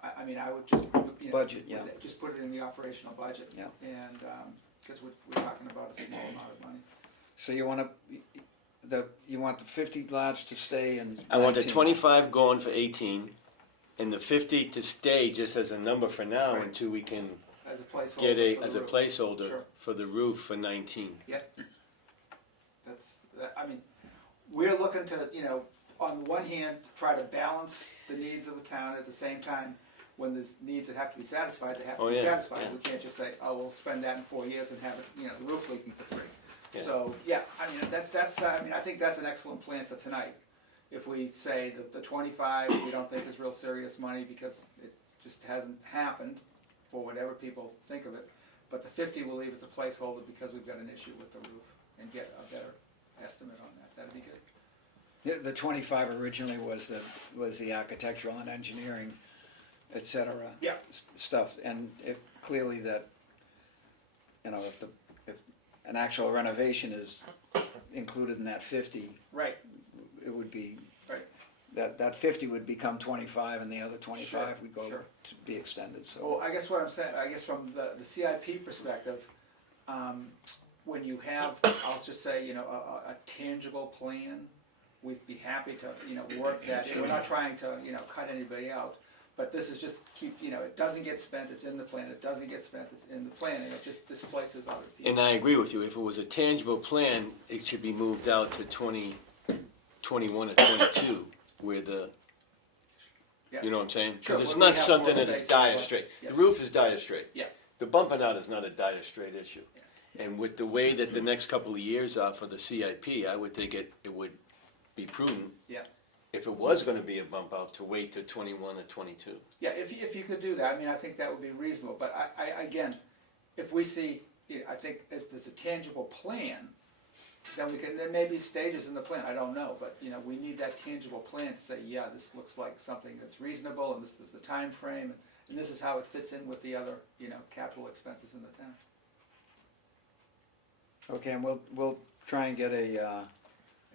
I mean, I would just, you know. Budget, yeah. Just put it in the operational budget. Yeah. And, cause we're talking about a small amount of money. So you want you want the 50 large to stay in I want the 19. 25 going for 18, and the 50 to stay just as a number for now Right. until we can As a placeholder. get for the as a roof. placeholder Sure. for the roof for 19. I mean, we're looking to, you know, on the one hand, try to balance the needs of the town, at the same time, when there's needs that have to be satisfied, they have to Oh, be yeah, satisfied. yeah. We can't just say, oh, we'll spend that in 4 years and have it, you know, the roof leaking for 3. Yeah. So, yeah, I mean, I mean, I think that's an excellent plan for tonight. If we say that the 25, we don't think is real serious money because it just hasn't happened, for whatever people think of it. But the 50 will leave as a placeholder because we've got an issue with the roof, and get a better estimate on that, that'd be good. The 25 originally was the architectural and engineering, et cetera. Yeah. Stuff, and clearly that, you know, if an actual renovation is included in that 50, Right, it would be. Right. That 50 would become 25, and the other 25 Sure, would go sure. to be extended, so. well, I guess what I'm saying, I guess from the CIP perspective, when you have, I'll just say, you know, a tangible plan, we'd be happy to, you know, work that in. We're not trying to, you know, cut anybody out, but this is just keep, you know, it doesn't get spent, it's in the plan, it doesn't get spent, it's in the plan, and it just displaces other people. And I agree with you. If it was a tangible plan, it should be moved out to 2021 or 22, where the, Yeah. you know what I'm saying? Sure, Because it's when we not have something more that is space, dire but- straight. yeah. The roof is dire straight. Yeah. The bumping out is not a dire straight issue. And with the way that the next couple of years are for the CIP, I would think it would be prudent, Yeah. if it was gonna be a bump out, to wait to 21 or 22. Yeah, if you could do that, I mean, I think that would be reasonable, but I again, if we see, you know, I think if there's a tangible plan, then we can, there may be stages in the plan, I don't know, but, you know, we need that tangible plan to say, yeah, this looks like something that's reasonable, and this is the time frame, and this is how it fits in with the other, you know, capital expenses in the town. Okay, and we'll try and get An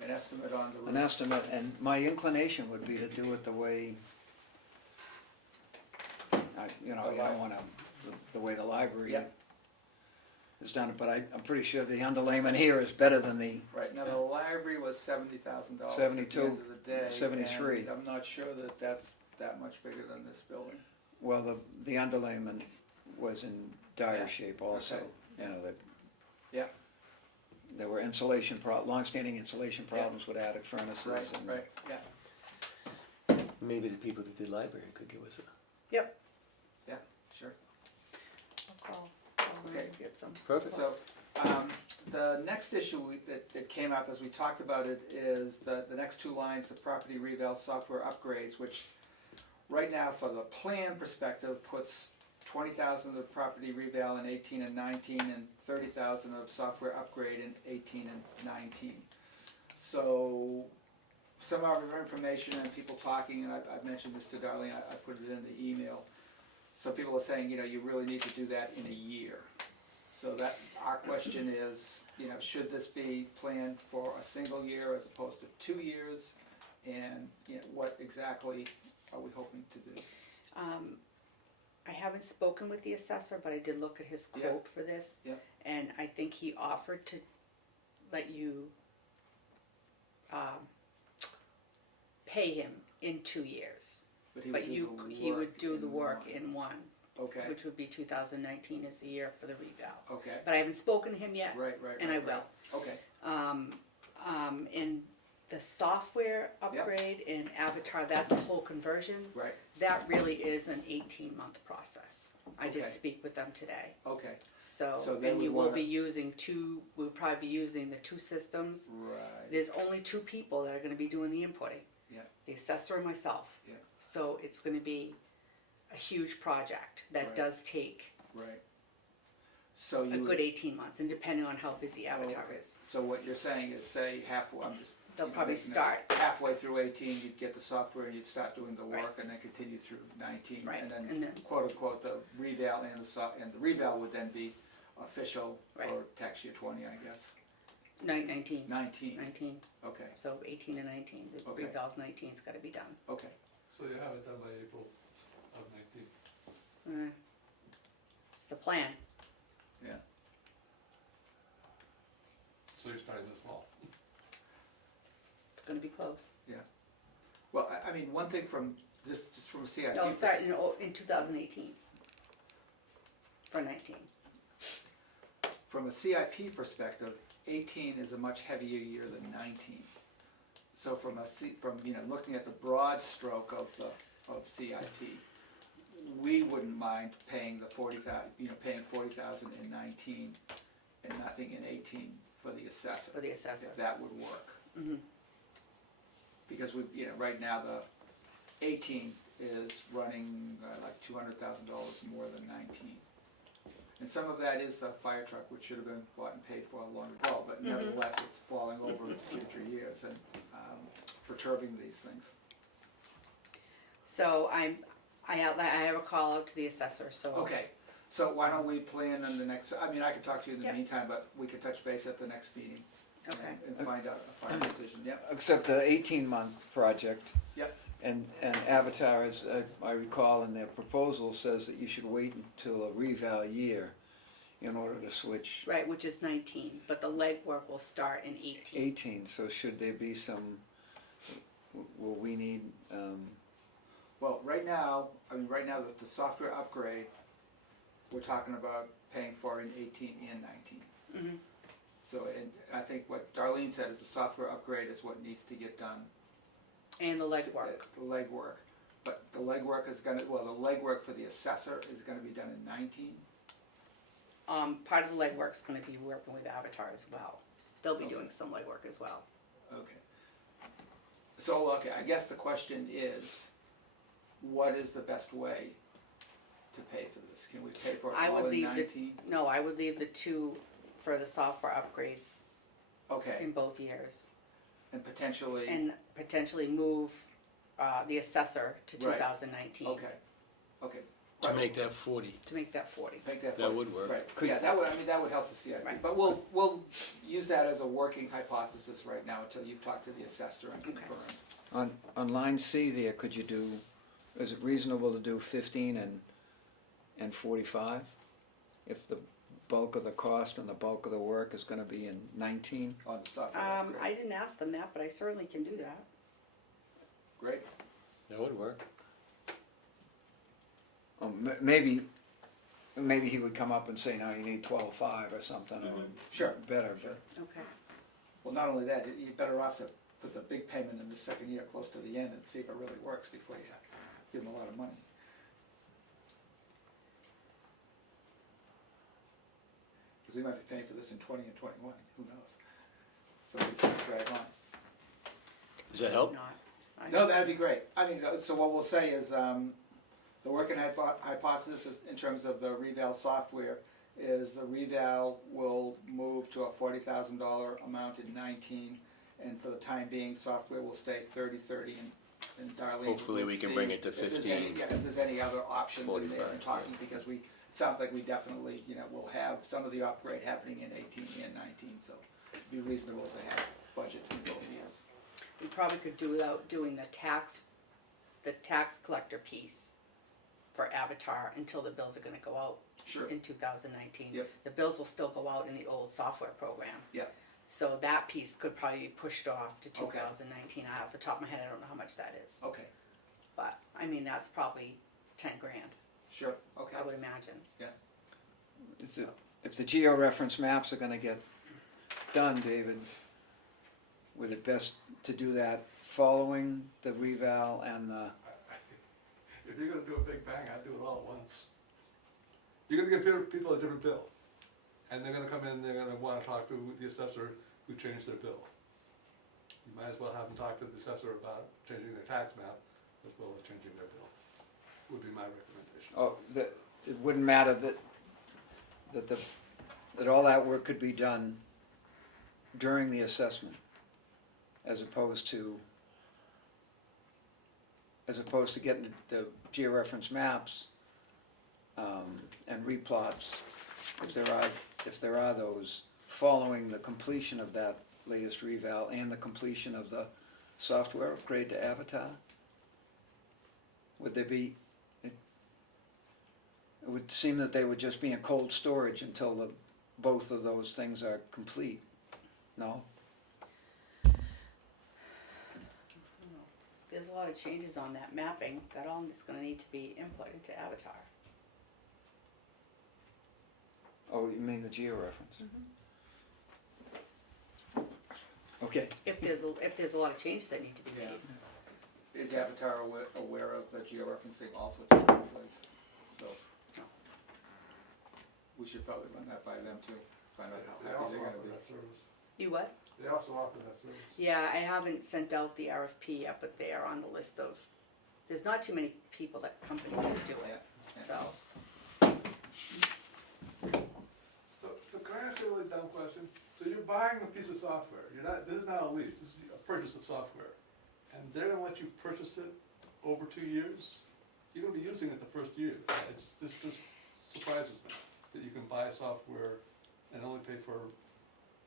estimate on the roof. an estimate, and my inclination would be to do it the way, you know, you don't wanna, the way the library Yeah. has done it, but I'm pretty sure the underlayment here is better than the, Right, now the library was $70,000 at the 72, end of the day. 73. And I'm not sure that that's that much bigger than this building. well, the underlayment was in dire Yeah. shape also. Okay. You know, that Yeah. there were long-standing insulation problems with attic furnaces Right, and. right, yeah. Maybe the people that did library could give us a. Yep, Sure. I'll call them Okay. and get some. Perfect. So, the next issue that came up as we talked about it is the next two lines, the property reval software upgrades, which right now for the plan perspective puts 20,000 of property reval in 18 and 19 and 30,000 of software upgrade in 18 and 19. So some of our information and people talking, and I've mentioned this to Darlene, I put it in the email. Some people are saying, you know, you really need to do that in a year. So that, our question is, you know, should this be planned for a single year as opposed to 2 years? And, you know, what exactly are we hoping to do? I haven't spoken with the assessor, but I did look at his Yeah. quote for this. Yeah. And I think he offered to let you pay him in 2 years. But But he would do the work one. in one, Okay, which would be 2019 is the year for the reval. okay, But I haven't spoken to him yet, right, and I right, will. right. Okay, And the software upgrade in Avatar, that's the whole conversion. right, That really is an 18-month process. I did Okay. speak with them today. okay, So, So then and we you will wanna- be using we'll probably be using the two systems. right, There's only 2 people that are gonna be doing the inputting. Yeah. The assessor and myself. Yeah. So it's gonna be a huge project that Right. does take right. So a you. good 18 months, and depending on how busy Avatar Okay. is. So what you're saying is, say halfway, I'm just. They'll you know, probably making it start. halfway through 18, you'd get the software and you'd start doing the Right. work, and then continue through 19. Right, And and then then- quote unquote, the reval and the reval would then be official for Right. tax year 20, I guess. 19. 19, okay, So 18 and 19. The Okay. reval's 19's gotta be done. okay. So you have it done by April of 19. It's the plan. Yeah. So you're starting this fall. It's gonna be close. Well, I mean, one thing from, just from a CIP. No, start in 2018. For 19. From a CIP perspective, 18 is a much heavier year than 19. So from you know, looking at the broad stroke of CIP, we wouldn't mind paying the 40,000, you know, paying 40,000 in 19 and nothing in 18 for the assessor. For the assessor. If that would work. Mhm. Because we, you know, right now the 18 is running like $200,000 more than 19. And some of that is the fire truck, which should have been bought and paid for long ago, but nevertheless, it's falling over in future years and perturbing these things. So I have a call out to the assessor, so. Okay, so why don't we plan in the next, I mean, I could talk to you in the Yep. meantime, but we could touch base at the next meeting. Okay. And find out a final decision, yep. Except the 18-month project. Yep. And Avatar, as I recall in their proposal, says that you should wait until a reval year in order to switch Right, which is 19, but the legwork will start in 18. 18. So should there be some, will we need, Well, right now, the software upgrade, we're talking about paying for in 18 and 19. Mhm. So, and I think what Darlene said is the software upgrade is what needs to get done. And the legwork. The legwork. But the legwork is gonna, well, the legwork for the assessor is gonna be done in 19. Part of the legwork's gonna be working with Avatar as well. They'll be Okay. doing some legwork as well. Okay. So, okay, I guess the question is, what is the best way to pay for this? Can we pay for it I all would in leave 19? No, I would leave the 2 for the software upgrades Okay, in both years. and potentially, And potentially move the assessor to Right. 2019. okay, okay. To Right. make that 40. To make that 40. Make that. That fun. would work. Right, yeah, that would, I mean, that would help the CIP, Right. but we'll use that as a working hypothesis right now until you've talked to the assessor and Okay. confirmed. on line C there, could you do, is it reasonable to do 15 and 45? If the bulk of the cost and the bulk of the work is gonna be in 19? On the software I upgrade. didn't ask them that, but I certainly can do that. Great, That would work. Maybe he would come up and say, no, you need 12.5 or something, or sure. better, but. Okay. Well, not only that, you're better off to put the big payment in the second year close to the end and see if it really works before you give them a lot of money. Because we might be paying for this in 20 and 21, who knows? Some of these things drag on. Does that help? Not. No, that'd be great. I mean, so what we'll say is, the working hypothesis is, in terms of the reval software, is the reval will move to a $40,000 amount in 19, and for the time being, software will stay 30/30, and Darlene. Hopefully will we can see bring it to if there's any- 15, yeah, if there's any other options in there, and 45, talking, because we sounds like we definitely, will have some of the upgrade happening in 18 and 19, so it'd be reasonable to have budget in both years. We probably could do without doing the tax collector piece for Avatar until the bills are gonna go out Sure. in 2019. Yep. The bills will still go out in the old software program. Yep. So that piece could probably be pushed off to Okay. 2019. Off the top of my head, I don't know how much that is. Okay, But, I mean, that's probably 10 grand, sure, okay. I would imagine. If the georeference maps are gonna get done, David, would it best to do that following the reval and the, If you're gonna do a big bang, I'd do it all at once. You're gonna give people a different bill, and they're gonna come in, they're gonna wanna talk to the assessor who changed their bill. You might as well have them talk to the assessor about changing their tax map as well as changing their bill, would be my recommendation. oh, that, it wouldn't matter that all that work could be done during the assessment, as opposed to getting the georeference maps, and replots, if there are those, following the completion of that latest reval and the completion of the software upgrade to Avatar? Would there be, it would seem that they would just be in cold storage until both of those things are complete, no? There's a lot of changes on that mapping, that all is gonna need to be input into Avatar. Oh, you mean the georeference? Okay, If there's a lot of changes that need to be Yeah. made. Is Avatar aware of the georeferencing also taking place? So, we should probably run that by them too, find out They how happy also they're offer gonna be. that service. You what? They also offer that service. Yeah, I haven't sent out the RFP yet, but they are on the list of, there's not too many companies that do it, Yeah. so. So can I ask you a really dumb question? So you're buying a piece of software, this is not a lease, this is a purchase of software. And they're gonna let you purchase it over 2 years? You're gonna be using it the first year. This just surprises me, that you can buy software and only pay for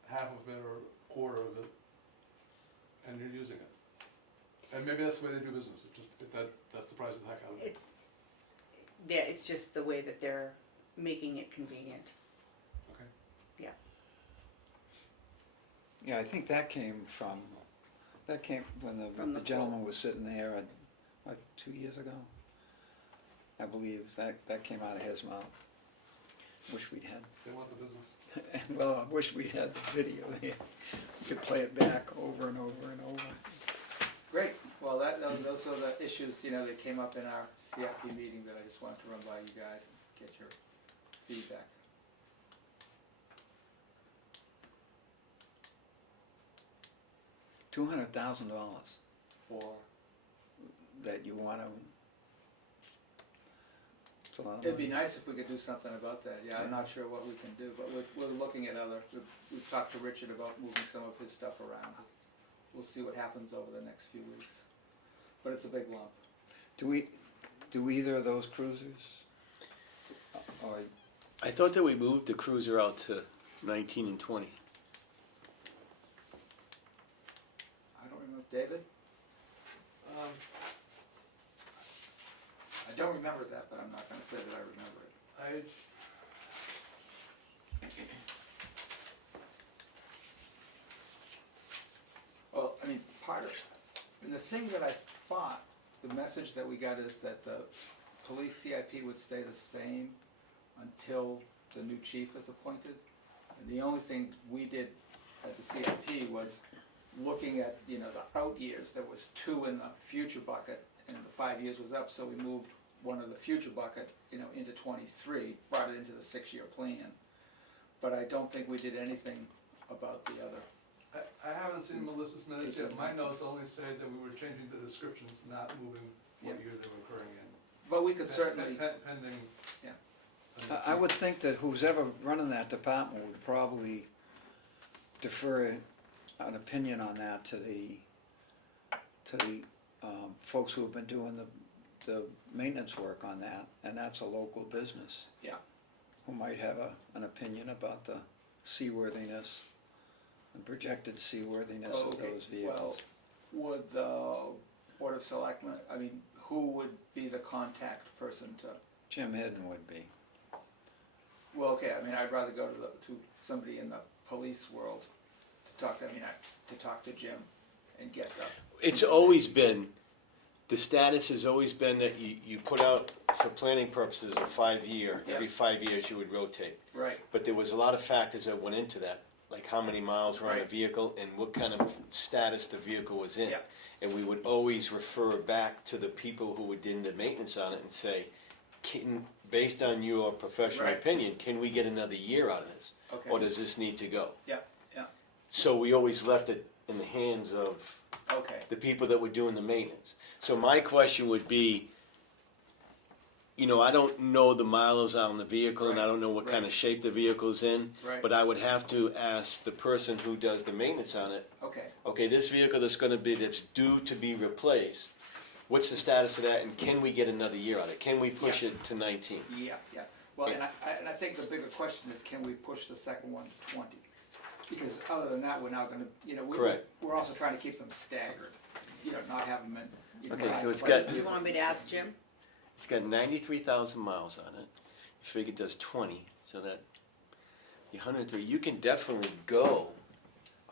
half of it or a quarter of it, and you're using it. And maybe that's the way they do business, that surprises the heck out of me. It's just the way that they're making it convenient. Okay. yeah, I think that came when From the the gentleman was sitting there, 2 years ago? I believe that came out of his mouth. Wish we'd had, They want the business. well, I wish we'd had the video there. We could play it back over and over and over. Great, well, those are the issues, that came up in our CIP meeting that I just wanted to run by you guys and get your feedback. $200,000 For, that you want to. It's a lot of it'd be money. nice if we could do something about that, yeah, I'm not sure what we can do, but we're looking at we've talked to Richard about moving some of his stuff around. We'll see what happens over the next few weeks, but it's a big lump. Do either of those cruisers? Or I thought that we moved the cruiser out to 19 and 20. I don't remember, David? I don't remember that, but I'm not gonna say that I remember it. Well, I mean, and the thing that I thought, the message that we got is that the police CIP would stay the same until the new chief is appointed. And the only thing we did at the CIP was looking at, the out years. There was 2 in the future bucket, and the 5 years was up, so we moved one of the future bucket, into 23, brought it into the 6-year plan. But I don't think we did anything about the other. I haven't seen Melissa's minutes yet. My notes only say that we were changing the descriptions, not moving what year they were occurring in. But we could certainly, Pending. Yeah. I would think that who's ever running that department would probably defer an opinion on that to the folks who have been doing the maintenance work on that, and that's a local business. yeah, who might have an opinion about the seaworthiness and projected seaworthiness Oh, of okay. those vehicles. Well, would the Board of Selectmen, I mean, who would be the contact person to, Jim Hidden would be. well, okay, I mean, I'd rather go to somebody in the police world to talk to, to talk to Jim and get the, It's always been, the status has always been that you put out, for planning purposes, a 5-year, every Yes. 5 years you would rotate. right, But there was a lot of factors that went into that, like how many miles were on the Right. vehicle and what kind of status the vehicle was in. Yeah. And we would always refer back to the people who were doing the maintenance on it and say, based on your professional Right. opinion, can we get another year out of this? okay. Or does this need to go? Yeah, yeah, So we always left it in the hands of okay, the people that were doing the maintenance. So my question would be, I don't know the miles on the vehicle, and I don't know what kind of shape the vehicle's in, right, but I would have to ask the person who does the maintenance on it, okay, okay, this vehicle that's due to be replaced, what's the status of that, and can we get another year on it? Can we push it to 19? yeah, yeah. Well, and I think the bigger question is, can we push the second one to 20? Because other than that, we're now gonna, Correct. we're also trying to keep them staggered, not have them in. Okay, so it's but- got- Do you want me to ask Jim? It's got 93,000 miles on it. You figure it does 20, so that, 103, you can definitely go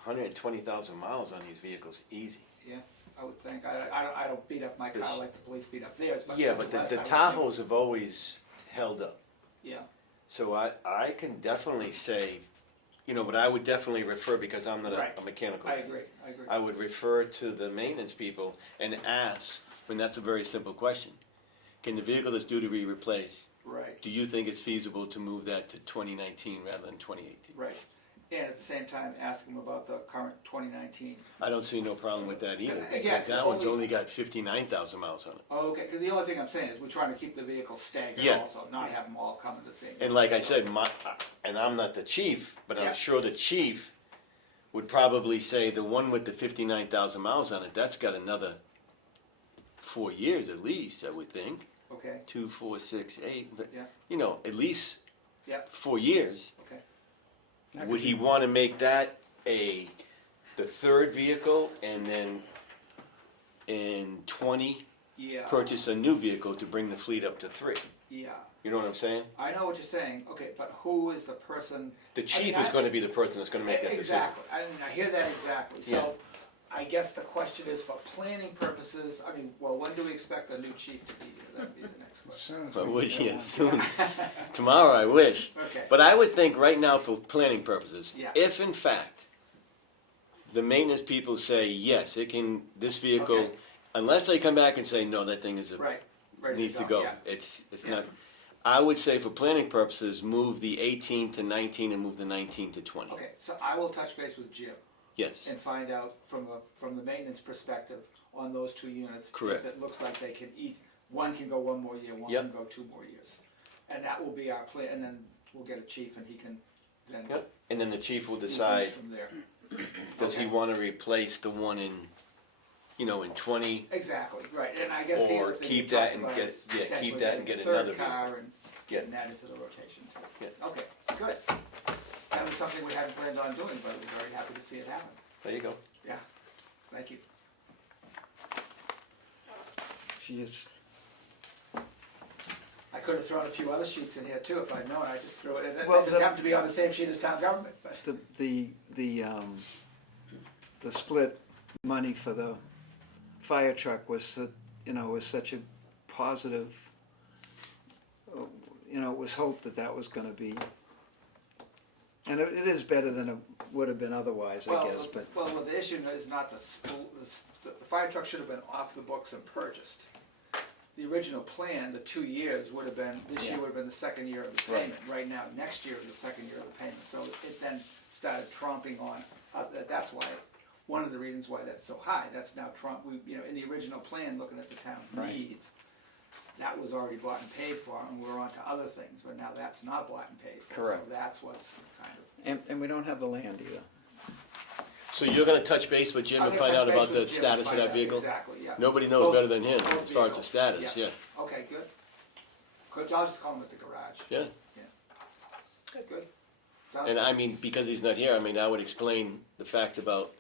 120,000 miles on these vehicles, easy. Yeah, I would think. I don't beat up my car This- like the police beat up theirs, but. Yeah, but nonetheless, the I would think- Tahoes have always held up. Yeah, So I can definitely say, but I would definitely refer, because I'm not Right. a mechanical I guy. agree. I would refer to the maintenance people and ask, and that's a very simple question. Can the vehicle that's due to be replaced, Right, do you think it's feasible to move that to 2019 rather than 2018? right. And at the same time, ask them about the current 2019. I don't see no problem with that either, Yeah, because that one's only- only got 59,000 miles on it. Oh, okay, because the only thing I'm saying is we're trying to keep the vehicles staggered Yeah. also, not have them all come in the same. And like I so- said, and I'm not the chief, but Yeah. I'm sure the chief would probably say the one with the 59,000 miles on it, that's got another 4 years at least, I would think. Okay, 2, 4, 6, 8, but, Yeah. At least Yeah. 4 years. okay. That Would could he be- want to make that the third vehicle, and then in 20 Yeah. purchase a new vehicle to bring the fleet up to 3? Yeah, You know what I'm saying? I know what you're saying, okay, but who is the person? The chief I- is going to be the person that's going to make that decision. Exactly, I hear that exactly, so I guess the question is for planning purposes, when do we expect a new chief to be here? That'd be the next As question. soon as But we would get you one. soon? Tomorrow, I wish. Okay, But I would think right now, for planning purposes, Yeah. if in fact the maintenance people say yes, this vehicle, Okay. unless they come back and say no, that thing right, ready needs to go. yeah. It's Yeah. not. I would say for planning purposes, move the 18 to 19 and move the 19 to 20. Okay, so I will touch base with Jim Yes. and find out from the maintenance perspective on those two units. Correct. If it looks like they can one can go one more year, one Yep. can go 2 more years. And that will be our plan, and then we'll get a chief and he can then Yep. And then the chief will do things decide, from there. does he Okay. want to replace the one in 20, Exactly, right, and I guess the Or other thing keep we that talked and about get- is yeah, keep potentially that and getting get a third another car and getting that into the rotation too. Yeah. Okay, good. That was something we hadn't planned on doing, but we're very happy to see it happen. there you go. Yeah, thank you. Geez, I could have thrown a few other sheets in here too if I'd known, I just threw it in, they Well, just the- happened to be on the same sheet as town government, but. the split money for the fire truck was, was such a positive, it was hoped that was gonna be, and it is better than it would have been otherwise, I guess, but. Well, the issue is not the fire truck should have been off the books and purchased. The original plan, the 2 years would have been, this year Yeah. would have been the second year of the Right. payment. Right now, next year is the second year of the payment, so it then started trumping on, that's why, one of the reasons why that's so high, that's now in the original plan, looking at the town's Right. needs, that was already bought and paid for, and we're on to other things, but now that's not bought and paid for. Correct. So that's what's kind of. And we don't have the land either. So you're going to touch base with Jim I'm and gonna find touch out base about with the Jim and status of find that out vehicle? Exactly, yeah. Nobody knows Both- better than him both as far as the vehicles, status, yeah. Okay, good. Good, I'll just call him at the garage. Yeah. Good. Sounds And good. I mean, because he's not here, I mean, I would explain the fact about,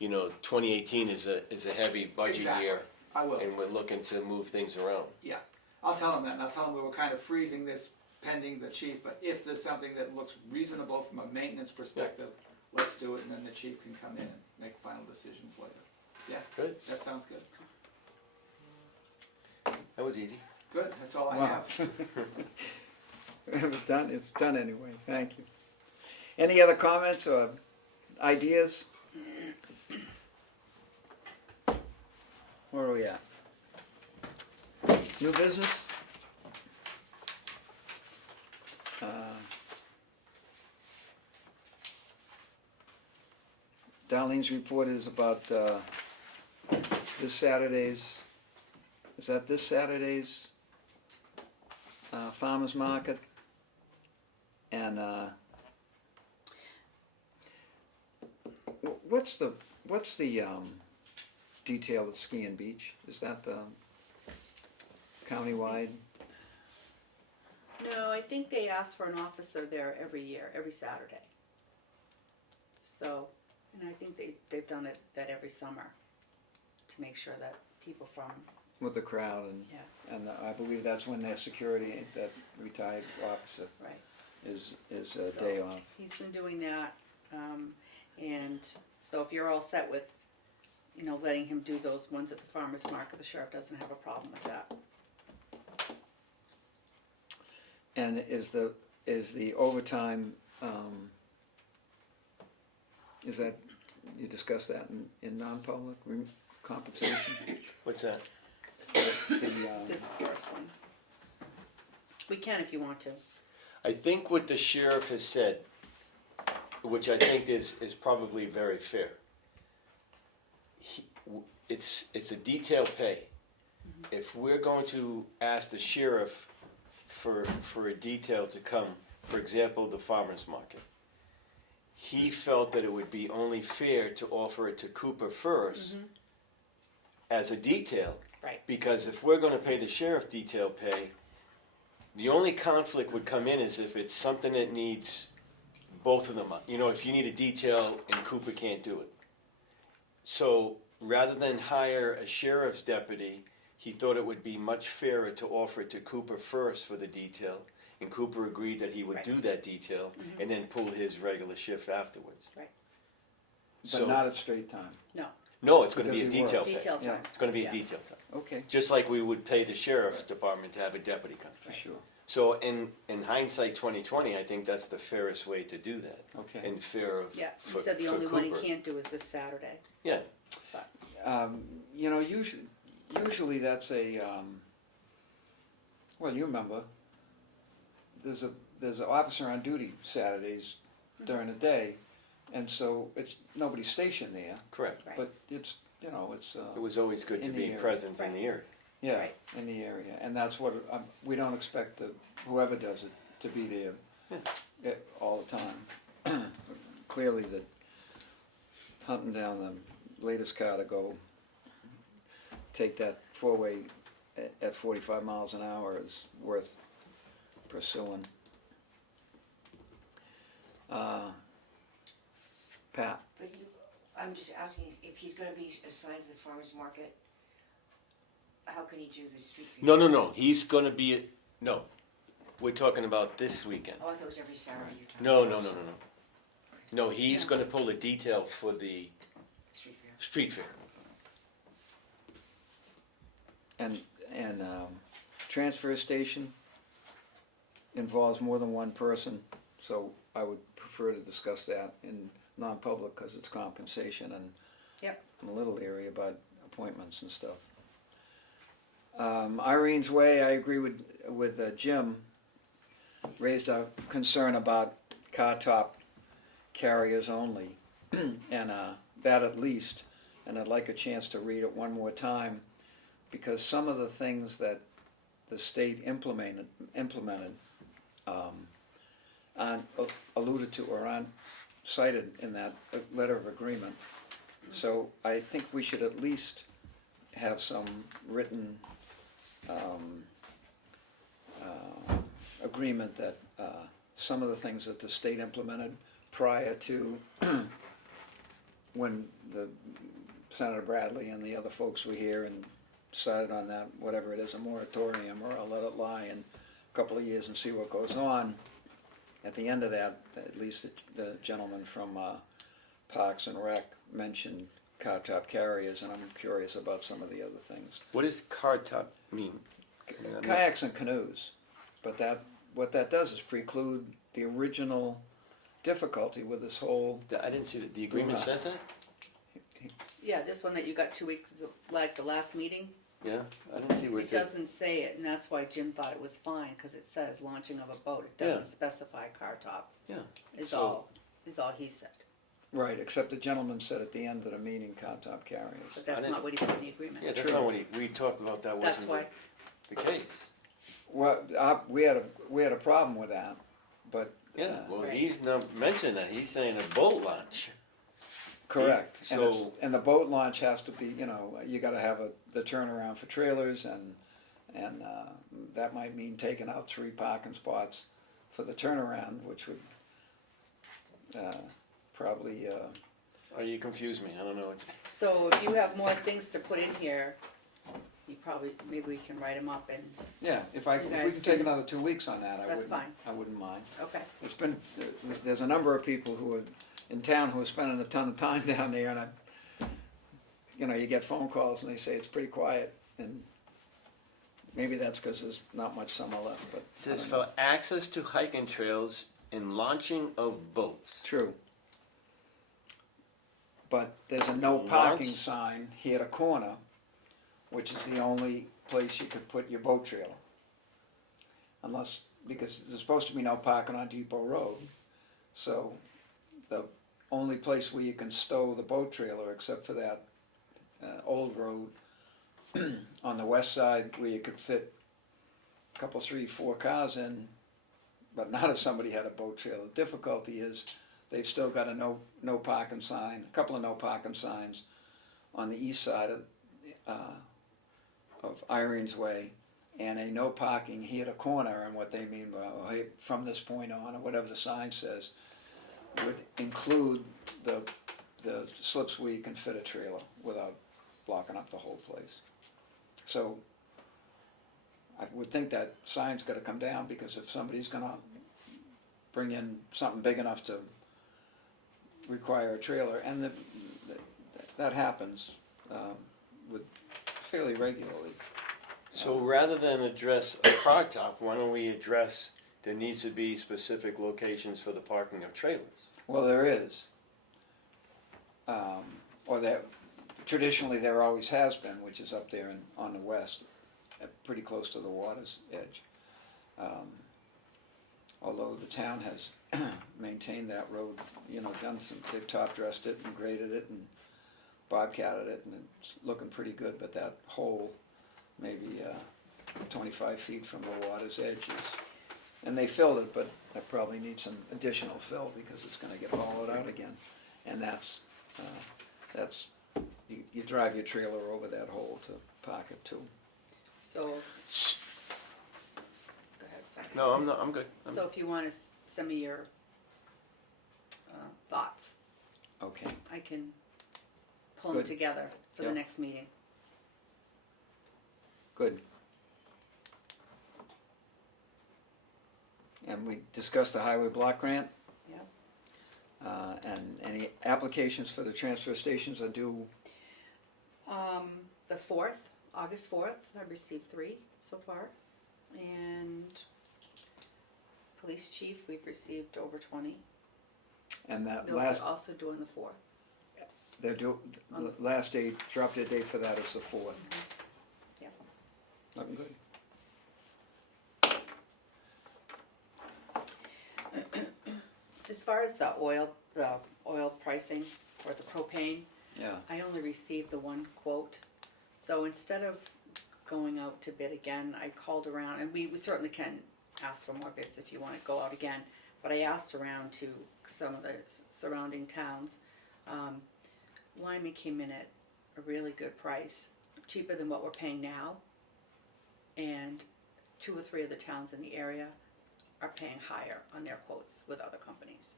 2018 is a heavy budget Exactly. year, I will. and we're looking to move things around. Yeah, I'll tell him that, and I'll tell him we were kind of freezing this pending the chief, but if there's something that looks reasonable from a maintenance perspective, let's do it, and then the chief can come in and make final decisions later. Yeah, Good. that sounds good. That was easy. Good, that's all I Wow. have. It was done, it's done anyway, thank you. Any other comments or ideas? Where are we at? New business? Darlene's report is about this Saturday's, is that this Saturday's farmer's market? And what's the detail at Ski and Beach? Is that the countywide? No, I think they ask for an officer there every year, every Saturday. So, and I think they've done that every summer to make sure that people from, With the crowd and, yeah, and I believe that's when their security, that retired officer right. is So, day off. He's been doing that, and so if you're all set with, letting him do those ones at the farmer's market, the sheriff doesn't have a problem with that. And is the overtime, is that, you discussed that in non-public, compensation? What's that? This first one. We can if you want to. I think what the sheriff has said, which I think is probably very fair. It's a detail pay. If we're going to ask the sheriff for a detail to come, for example, the farmer's market, he felt that it would be only fair to offer it to Cooper first as a detail. Right. Because if we're going to pay the sheriff detail pay, the only conflict would come in is if it's something that needs both of them. If you need a detail and Cooper can't do it. So rather than hire a sheriff's deputy, he thought it would be much fairer to offer it to Cooper first for the detail. And Cooper agreed that he would Right. do that detail and then pull his regular shift afterwards. Right. But not at straight time? No, it's going to be a Because he detail works. pay. Detail Yeah. time. It's going to be Yeah. a detail time. Okay, Just like we would pay the sheriff's department to have a deputy come. for sure, So in hindsight 2020, I think that's the fairest way to do that. okay. And fair of, Yeah, for, he said the for only one he Cooper. can't do is this Saturday. Yeah, Usually that's a, well, you remember, there's an officer on duty Saturdays during the day, and so it's, nobody's stationed there, correct. Right. but it's, It was always good to In the be area. present in the area. yeah, Right. in the area, and that's what, we don't expect whoever does it to be there all the time. Clearly that hunting down the latest car to go take that four-way at 45 miles an hour is worth pursuing. Pat, But I'm just asking, if he's gonna be assigned to the farmer's market, how can he do the street view? No, he's gonna be, no, we're talking about this weekend. Oh, I thought it was every Saturday you're talking No, about. no. No, he's Yeah. gonna pull a detail for the Street view. street fair. and transfer station involves more than one person, so I would prefer to discuss that in non-public because it's compensation and Yep. I'm a little leery about appointments and stuff. Irene's Way, I agree with Jim, raised a concern about car top carriers only, and that at least, and I'd like a chance to read it one more time, because some of the things that the state implemented aren't alluded to or aren't cited in that letter of agreement. So I think we should at least have some written agreement that some of the things that the state implemented prior to when the Senator Bradley and the other folks were here and decided on that, whatever it is, a moratorium, or I'll let it lie in a couple of years and see what goes on. At the end of that, at least the gentleman from Parks and Rec mentioned car top carriers, and I'm curious about some of the other things. What does car top mean? Kayaks and canoes, but what that does is preclude the original difficulty with this whole. I didn't see that. The agreement Right. says that? Yeah, this one that you got 2 weeks, like the last meeting, Yeah, I didn't see where it it said. doesn't say it, and that's why Jim thought it was fine, because it says launching of a boat, it Yeah. doesn't specify car top, Yeah. is So- all he said. Right, except the gentleman said at the end of the meeting, car top carriers. But that's didn't- not what he put in the agreement. Yeah, that's True. not what we talked about. That That's wasn't why, the case. Well, we had a problem with that, but. Yeah, well, Right. he's not mentioning that. He's saying a boat launch. Correct, and So- and the boat launch has to be, you gotta have the turnaround for trailers, and that might mean taking out 3 parking spots for the turnaround, which would probably, Oh, you confused me. I don't know. What so if you have more things to put in here, maybe we can write them up and, yeah, if You we guys can take can- another 2 weeks on that, That's fine. I wouldn't mind. okay. It's been, there's a number of people who are in town who are spending a ton of time down there, and you get phone calls and they say it's pretty quiet, and maybe that's because there's not much summer left, but. it says I don't know. for access to hiking trails and launching of boats. True. But there's a no parking Launch? sign here at a corner, which is the only place you could put your boat trailer. Because there's supposed to be no parking on Depot Road. So the only place where you can stow the boat trailer, except for that old road on the west side where you could fit a couple, 3, 4 cars in, but not if somebody had a boat trailer. The difficulty is they've still got a no parking sign, a couple of no parking signs on the east side of Irene's Way, and a no parking here at a corner, and what they mean by, hey, from this point on, or whatever the sign says, would include the slips where you can fit a trailer without blocking up the whole place. So I would think that sign's gotta come down, because if somebody's gonna bring in something big enough to require a trailer, and that happens with fairly regularly. So rather than address a car top, why don't we address there needs to be specific locations for the parking of trailers? Well, there is. Or there, traditionally there always has been, which is up there on the west, pretty close to the water's edge. Although the town has maintained that road, they've top dressed it and graded it and bobcatted it, and it's looking pretty good, but that hole, maybe 25 feet from the water's edge and they filled it, but that probably needs some additional fill because it's gonna get hollowed out again. And that's you drive your trailer over that hole to park it too. So, go ahead, sorry. No, I'm good. So if you want to send me your thoughts, Okay, I can pull them Good. together for the Yep. next meeting. good. And we discussed the highway block grant. Yep. And any applications for the transfer stations are due. The 4th, August 4th, I've received 3 so far. And police chief, we've received over 20. And that Those last, are also due on the 4th. they're due, the last date, drop dead date for that is the 4th. Yeah. Looking good. As far as the oil pricing or the propane, Yeah, I only received the one quote. So instead of going out to bid again, I called around, and we certainly can ask for more bids if you want to go out again. But I asked around to some of the surrounding towns. Lyman came in at a really good price, cheaper than what we're paying now. And 2 or 3 of the towns in the area are paying higher on their quotes with other companies.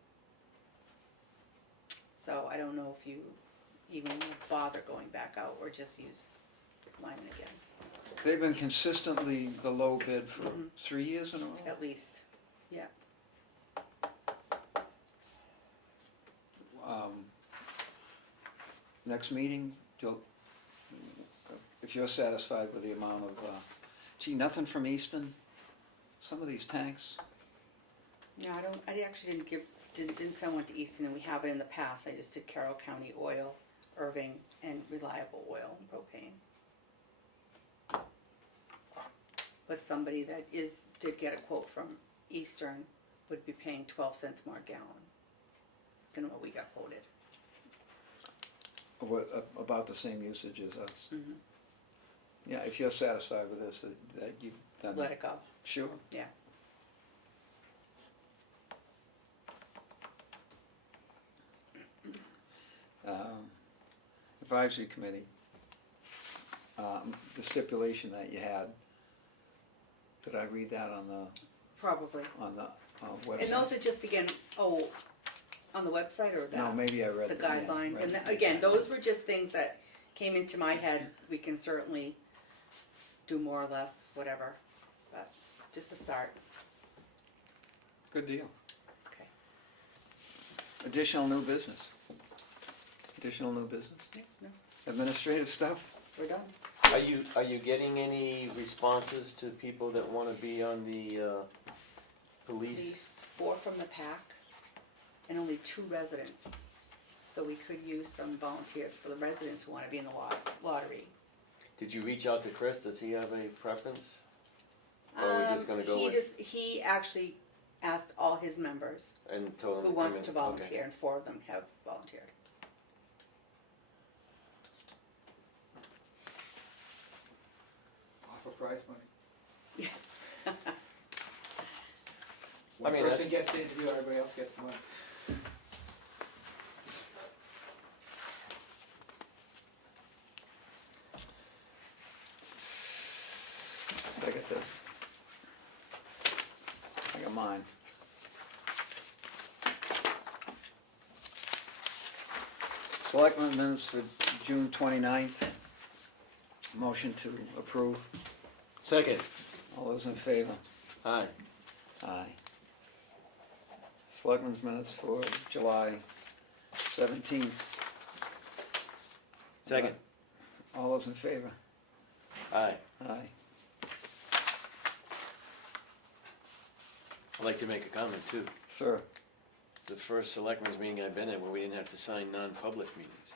So I don't know if you even bother going back out or just use Lyman again, They've been consistently the low bid for 3 years in a row. at least, yeah. Next meeting, if you're satisfied with the amount of, nothing from Easton? Some of these tanks? No, I actually didn't send one to Easton, and we have it in the past. I just did Carroll County Oil, Irving, and Reliable Oil and Propane. But somebody that did get a quote from Eastern would be paying 12 cents more a gallon than what we got quoted. About the same usage as us. Mm-hmm. Yeah, if you're satisfied with this, that you've done. Let it go, Sure. yeah. Advisory committee, the stipulation that you had, did I read that on the Probably. Website? And those are just, again, on the website or No, that? maybe I read The yeah, guidelines, read and it. again, those were just things that came into my head. We can certainly do more or less, whatever, but just a start. Good deal. Okay. Additional new business? Additional new business? Yeah, no, Administrative stuff? we're done. Are you getting any responses to people that wanna be on the, police? These 4 from the pack and only 2 residents. So we could use some volunteers for the residents who wanna be in the lottery. Did you reach out to Chris? Does he have a preference? Or are we just gonna go with, He actually asked all his members and told him who to come wants in? to Okay. volunteer, and 4 of them have volunteered. Offer prize money. Yeah. One I mean, person that's- gets the interview, everybody else gets the money. I got this. I got mine. Selectmen minutes for June 29th. Motion to approve. Second. All those in favor? Aye. Aye. Selectmen's minutes for July 17th. Second. All those in favor? Aye. Aye. I'd like to make a comment too. Sir, It's the first selectmen's meeting I've been at where we didn't have to sign non-public meetings.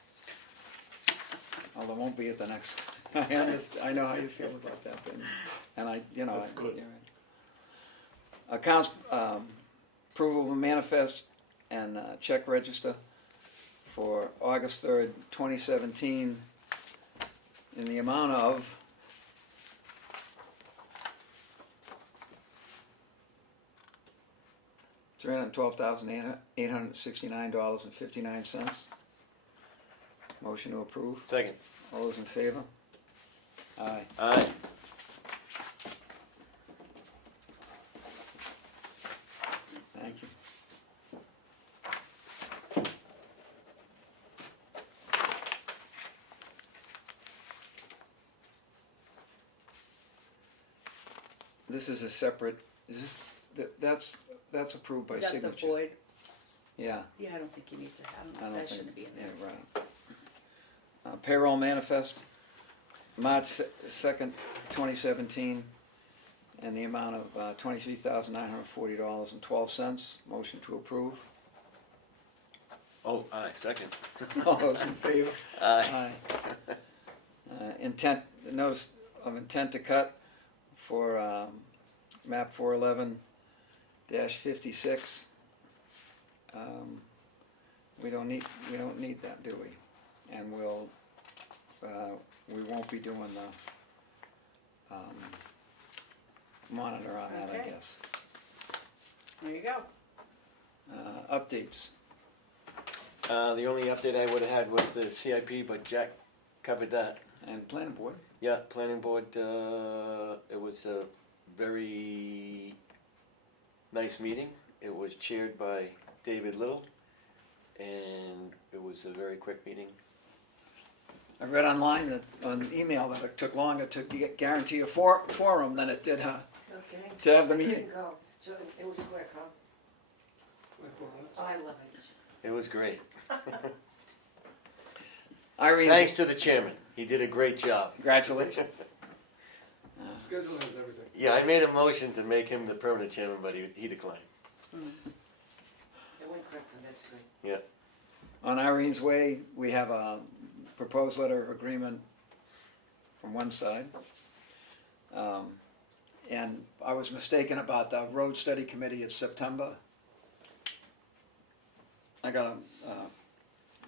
well, there won't be at the next. I understand, I know how you feel about that, but, and I, you know. That's good. You're right. Accounts, approval of manifest and check register for August 3rd, 2017, in the amount of $312,869.59. Motion to approve. Second. All those in favor? Aye. Aye. Thank you. This is a separate, is this, that's approved by Is that the signature. void? Yeah. Yeah, I don't think you need to have I them, don't that think- shouldn't be in Yeah, there. right. Payroll manifest, March 2nd, 2017, in the amount of $23,940.12. Motion to approve. Oh, aye, second. All those in favor? Aye. Intent, notice of intent to cut for map 411-56. We don't need that, do we? And we won't be doing the monitor on that, I Okay. guess. There you go. Updates. The only update I would've had was the CIP, but Jack covered that. And planning board. Yeah, planning board, it was a very nice meeting. It was chaired by David Little, and it was a very quick meeting. I read online that, on email, that it took longer to guarantee a forum than it did, Okay. to have the I meeting. couldn't go, so it was quick, huh? 24 minutes? Oh, I love it. It was great. Irene, Thanks to the chairman. He did a great job. congratulations. Scheduling is everything. Yeah, I made a motion to make him the permanent chairman, but he declined. It went quickly, that's good. Yeah. On Irene's way, we have a proposed letter of agreement from one side. And I was mistaken about the road study committee. It's September. I got an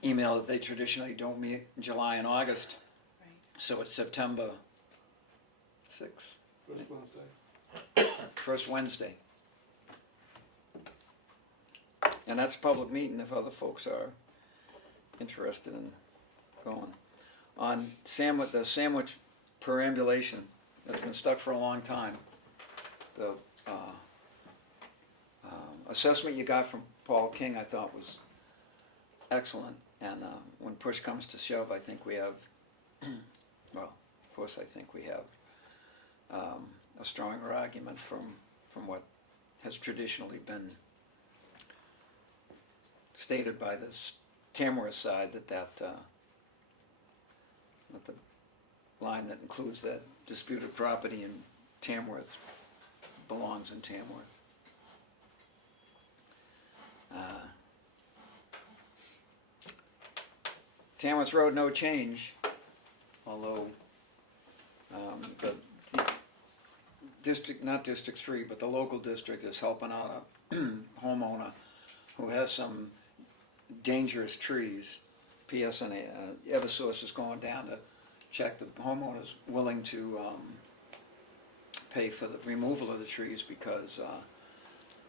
email that they traditionally don't meet in July and August. Right. So it's September 6th, First Wednesday. first Wednesday. And that's a public meeting if other folks are interested in going. On the sandwich perambulation, that's been stuck for a long time. The assessment you got from Paul King, I thought, was excellent. And when push comes to shove, I think we have, well, of course I think we have a stronger argument from what has traditionally been stated by this Tamworth side, that the line that includes that disputed property in Tamworth belongs in Tamworth. Tamworth Road, no change, although the district, not District 3, but the local district is helping out a homeowner who has some dangerous trees. PSN Eversource is going down to check the homeowner's willing to pay for the removal of the trees because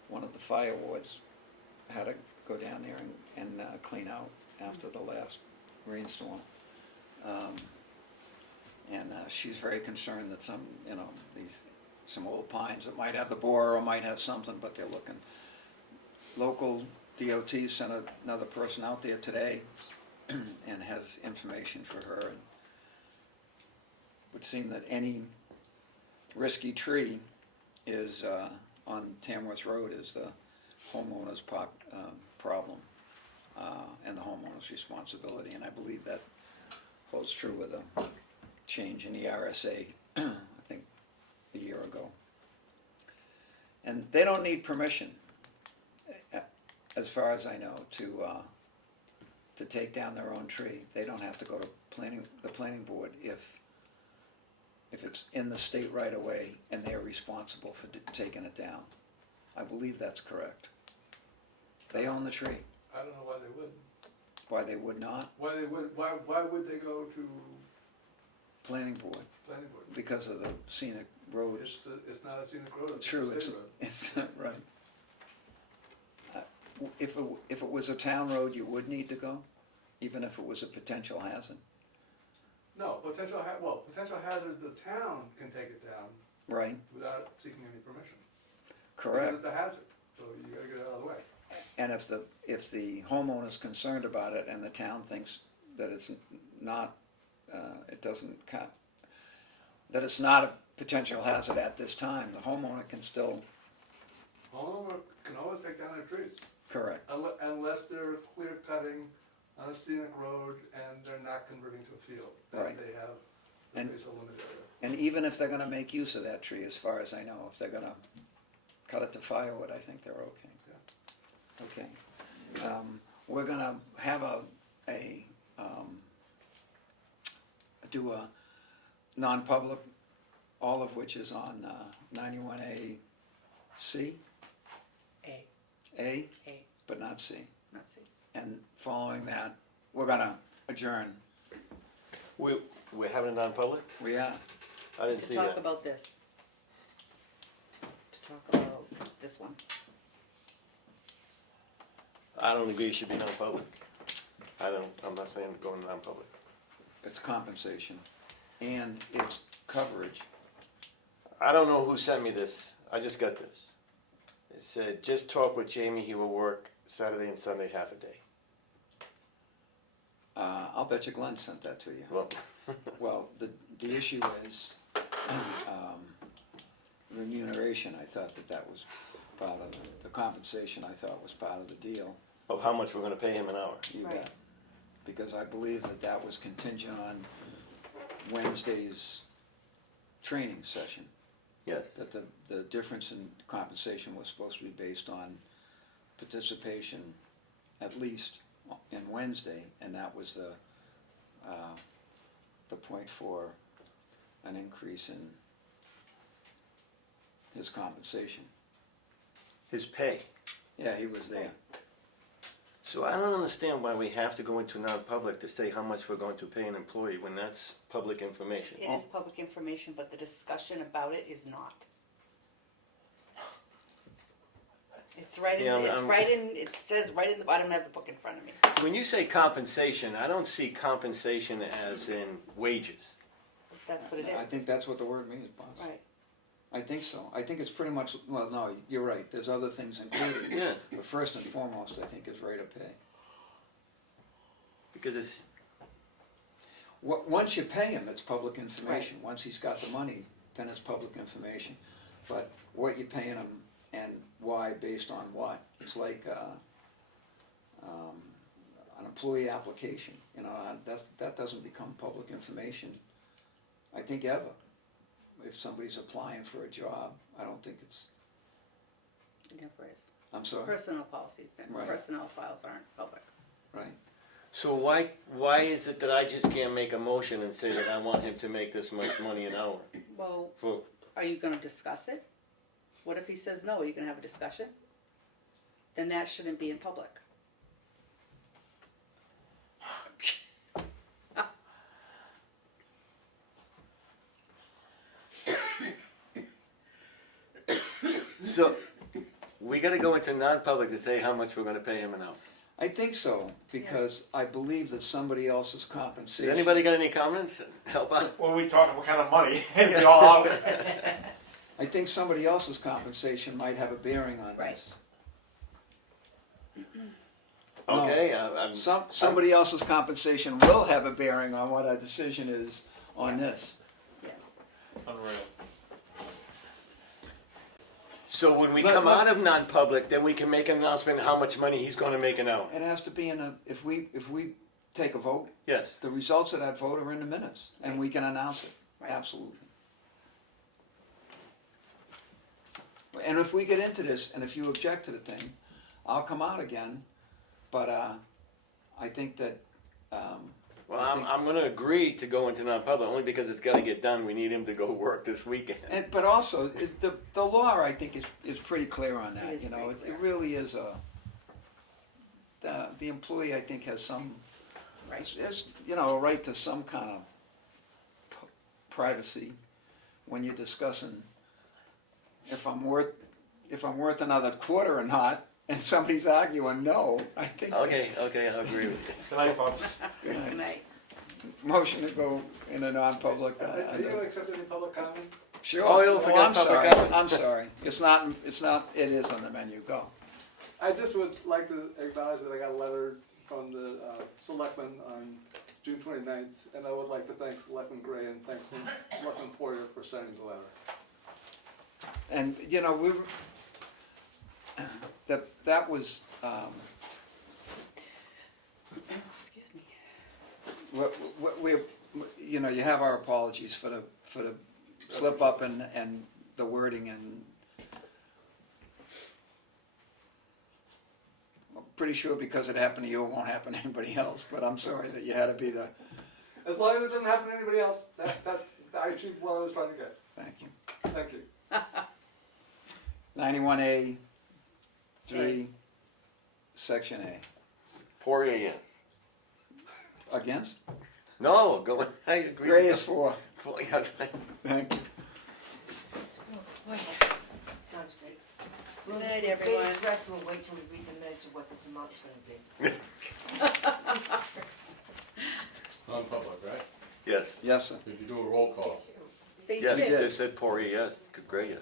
one of the fire wards had to go down there and clean out after the last rainstorm. And she's very concerned that some old pines that might have the borer or might have something, but they're looking. Local DOT sent another person out there today and has information for her. And would seem that any risky tree is on Tamworth Road is the homeowner's problem and the homeowner's responsibility. And I believe that holds true with a change in the RSA, I think a year ago. And they don't need permission, as far as I know, to take down their own tree. They don't have to go to the planning board if it's in the state right away and they're responsible for taking it down. I believe that's correct. They own the tree. I don't know why they wouldn't. Why they would not? Why would they go to Planning board, planning board? because of the scenic roads. It's not a scenic road, it's True, a state road. it's right. If it was a town road, you would need to go, even if it was a potential hazard. No, potential hazard, the town can take it down Right, without seeking any permission. correct. Because it's a hazard, so you gotta get it out of the way. And if the homeowner's concerned about it and the town thinks that it's not, it doesn't count, that it's not a potential hazard at this time, the homeowner can still, Homeowner can always take down their trees, correct, unless they're clear cutting on a scenic road and they're not converting to a field. Then Right. they have, And- it's a limited area. and even if they're gonna make use of that tree, as far as I know, if they're gonna cut it to firewood, I think they're okay. Okay. We're gonna have do a non-public, all of which is on 91A C, A, A, A, but not C. not C. And following that, we're gonna adjourn. We're having a non-public? We are. I didn't To see talk that. about this. To talk about this one. I don't agree it should be non-public. I'm not saying going non-public. It's compensation and it's coverage. I don't know who sent me this. I just got this. It said, just talk with Jamie, he will work Saturday and Sunday half a day. I'll bet you Glenn sent that to you. Well, Well, the issue is, remuneration, I thought that was part of the compensation, I thought was part of the deal. of how much we're gonna pay him an hour. You Right. bet. Because I believe that was contingent on Wednesday's training session. Yes. That the difference in compensation was supposed to be based on participation, at least in Wednesday, and that was the point for an increase in his compensation. His pay. Yeah, he was there. So I don't understand why we have to go into non-public to say how much we're going to pay an employee when that's public information. It is public information, but the discussion about it is not. It's right See, in, I'm- it says right in the, I don't have the book in front of me. When you say compensation, I don't see compensation as in wages. That's what it is. I think that's what the word means, boss. Right. I think so. I think it's pretty much, well, no, you're right, there's other things included. Yeah. But first and foremost, I think, is rate of pay. Because it's, Once you pay him, it's public information. Once he's got the money, then it's public information. But what you're paying him and why, based on what, it's like an employee application, you know, that doesn't become public information, I think, ever. If somebody's applying for a job, I don't think it's, It never is. I'm sorry, Personnel policies, then, Right. personnel files aren't public. right? so why is it that I just can't make a motion and say that I want him to make this much money an hour? Well, For, are you gonna discuss it? What if he says no, are you gonna have a discussion? Then that shouldn't be in public. so, we gotta go into non-public to say how much we're gonna pay him an hour. I think so, because I believe that somebody else's compensation. Has anybody got any comments? Help out. What are we talking, what kind of money? They all- I think somebody else's compensation might have a bearing on Right. this. Okay, I'm, Somebody else's compensation will have a bearing on what our decision is on Yes. this. Yes. Unreal. so when we Look, come look. out of non-public, then we can make an announcement how much money he's gonna make an hour. It has to be if we take a vote, Yes. the results of that vote are in the minutes, and we can announce it, Right. absolutely. And if we get into this, and if you object to the thing, I'll come out again, but I think that, Well, I think- I'm gonna agree to go into non-public, only because it's gotta get done, we need him to go work this weekend. but also, the law, I think, is pretty clear on that, It is you know, pretty it clear. really is the employee, I think, has some, has, you know, a right to some kind of privacy when you're discussing if I'm worth another quarter or not, and somebody's arguing no, I think. Okay, I'll agree with you. Good night, folks. Good Good night. night. Motion to go in a non-public. Do you accept any public comment? Sure. Oh, you forgot I'm public sorry. comment. I'm sorry. It's not, it is on the menu. Go. I just would like to acknowledge that I got a letter from the selectmen on June 29th, and I would like to thank Selectman Gray and thank Selectman Poirier for sending the letter. And, you know, that was, Excuse me. we, you know, you have our apologies for the slip up and the wording, and I'm pretty sure because it happened to you, it won't happen to anybody else, but I'm sorry that you had to be the, As long as it doesn't happen to anybody else, I achieved what I was trying to get. thank you. Thank you. 91A, 3, Section A. Poirier, yes. Against? No, go, I agree. Gray with is you. for. Yes. Thank you. Sounds great. Good night, everyone. We'll wait till we read the minutes of what this amount's gonna be. Non-public, right? Yes, Yes, sir. Did you do a roll call? They yes, did. they said Poirier, yes, Gray, yes.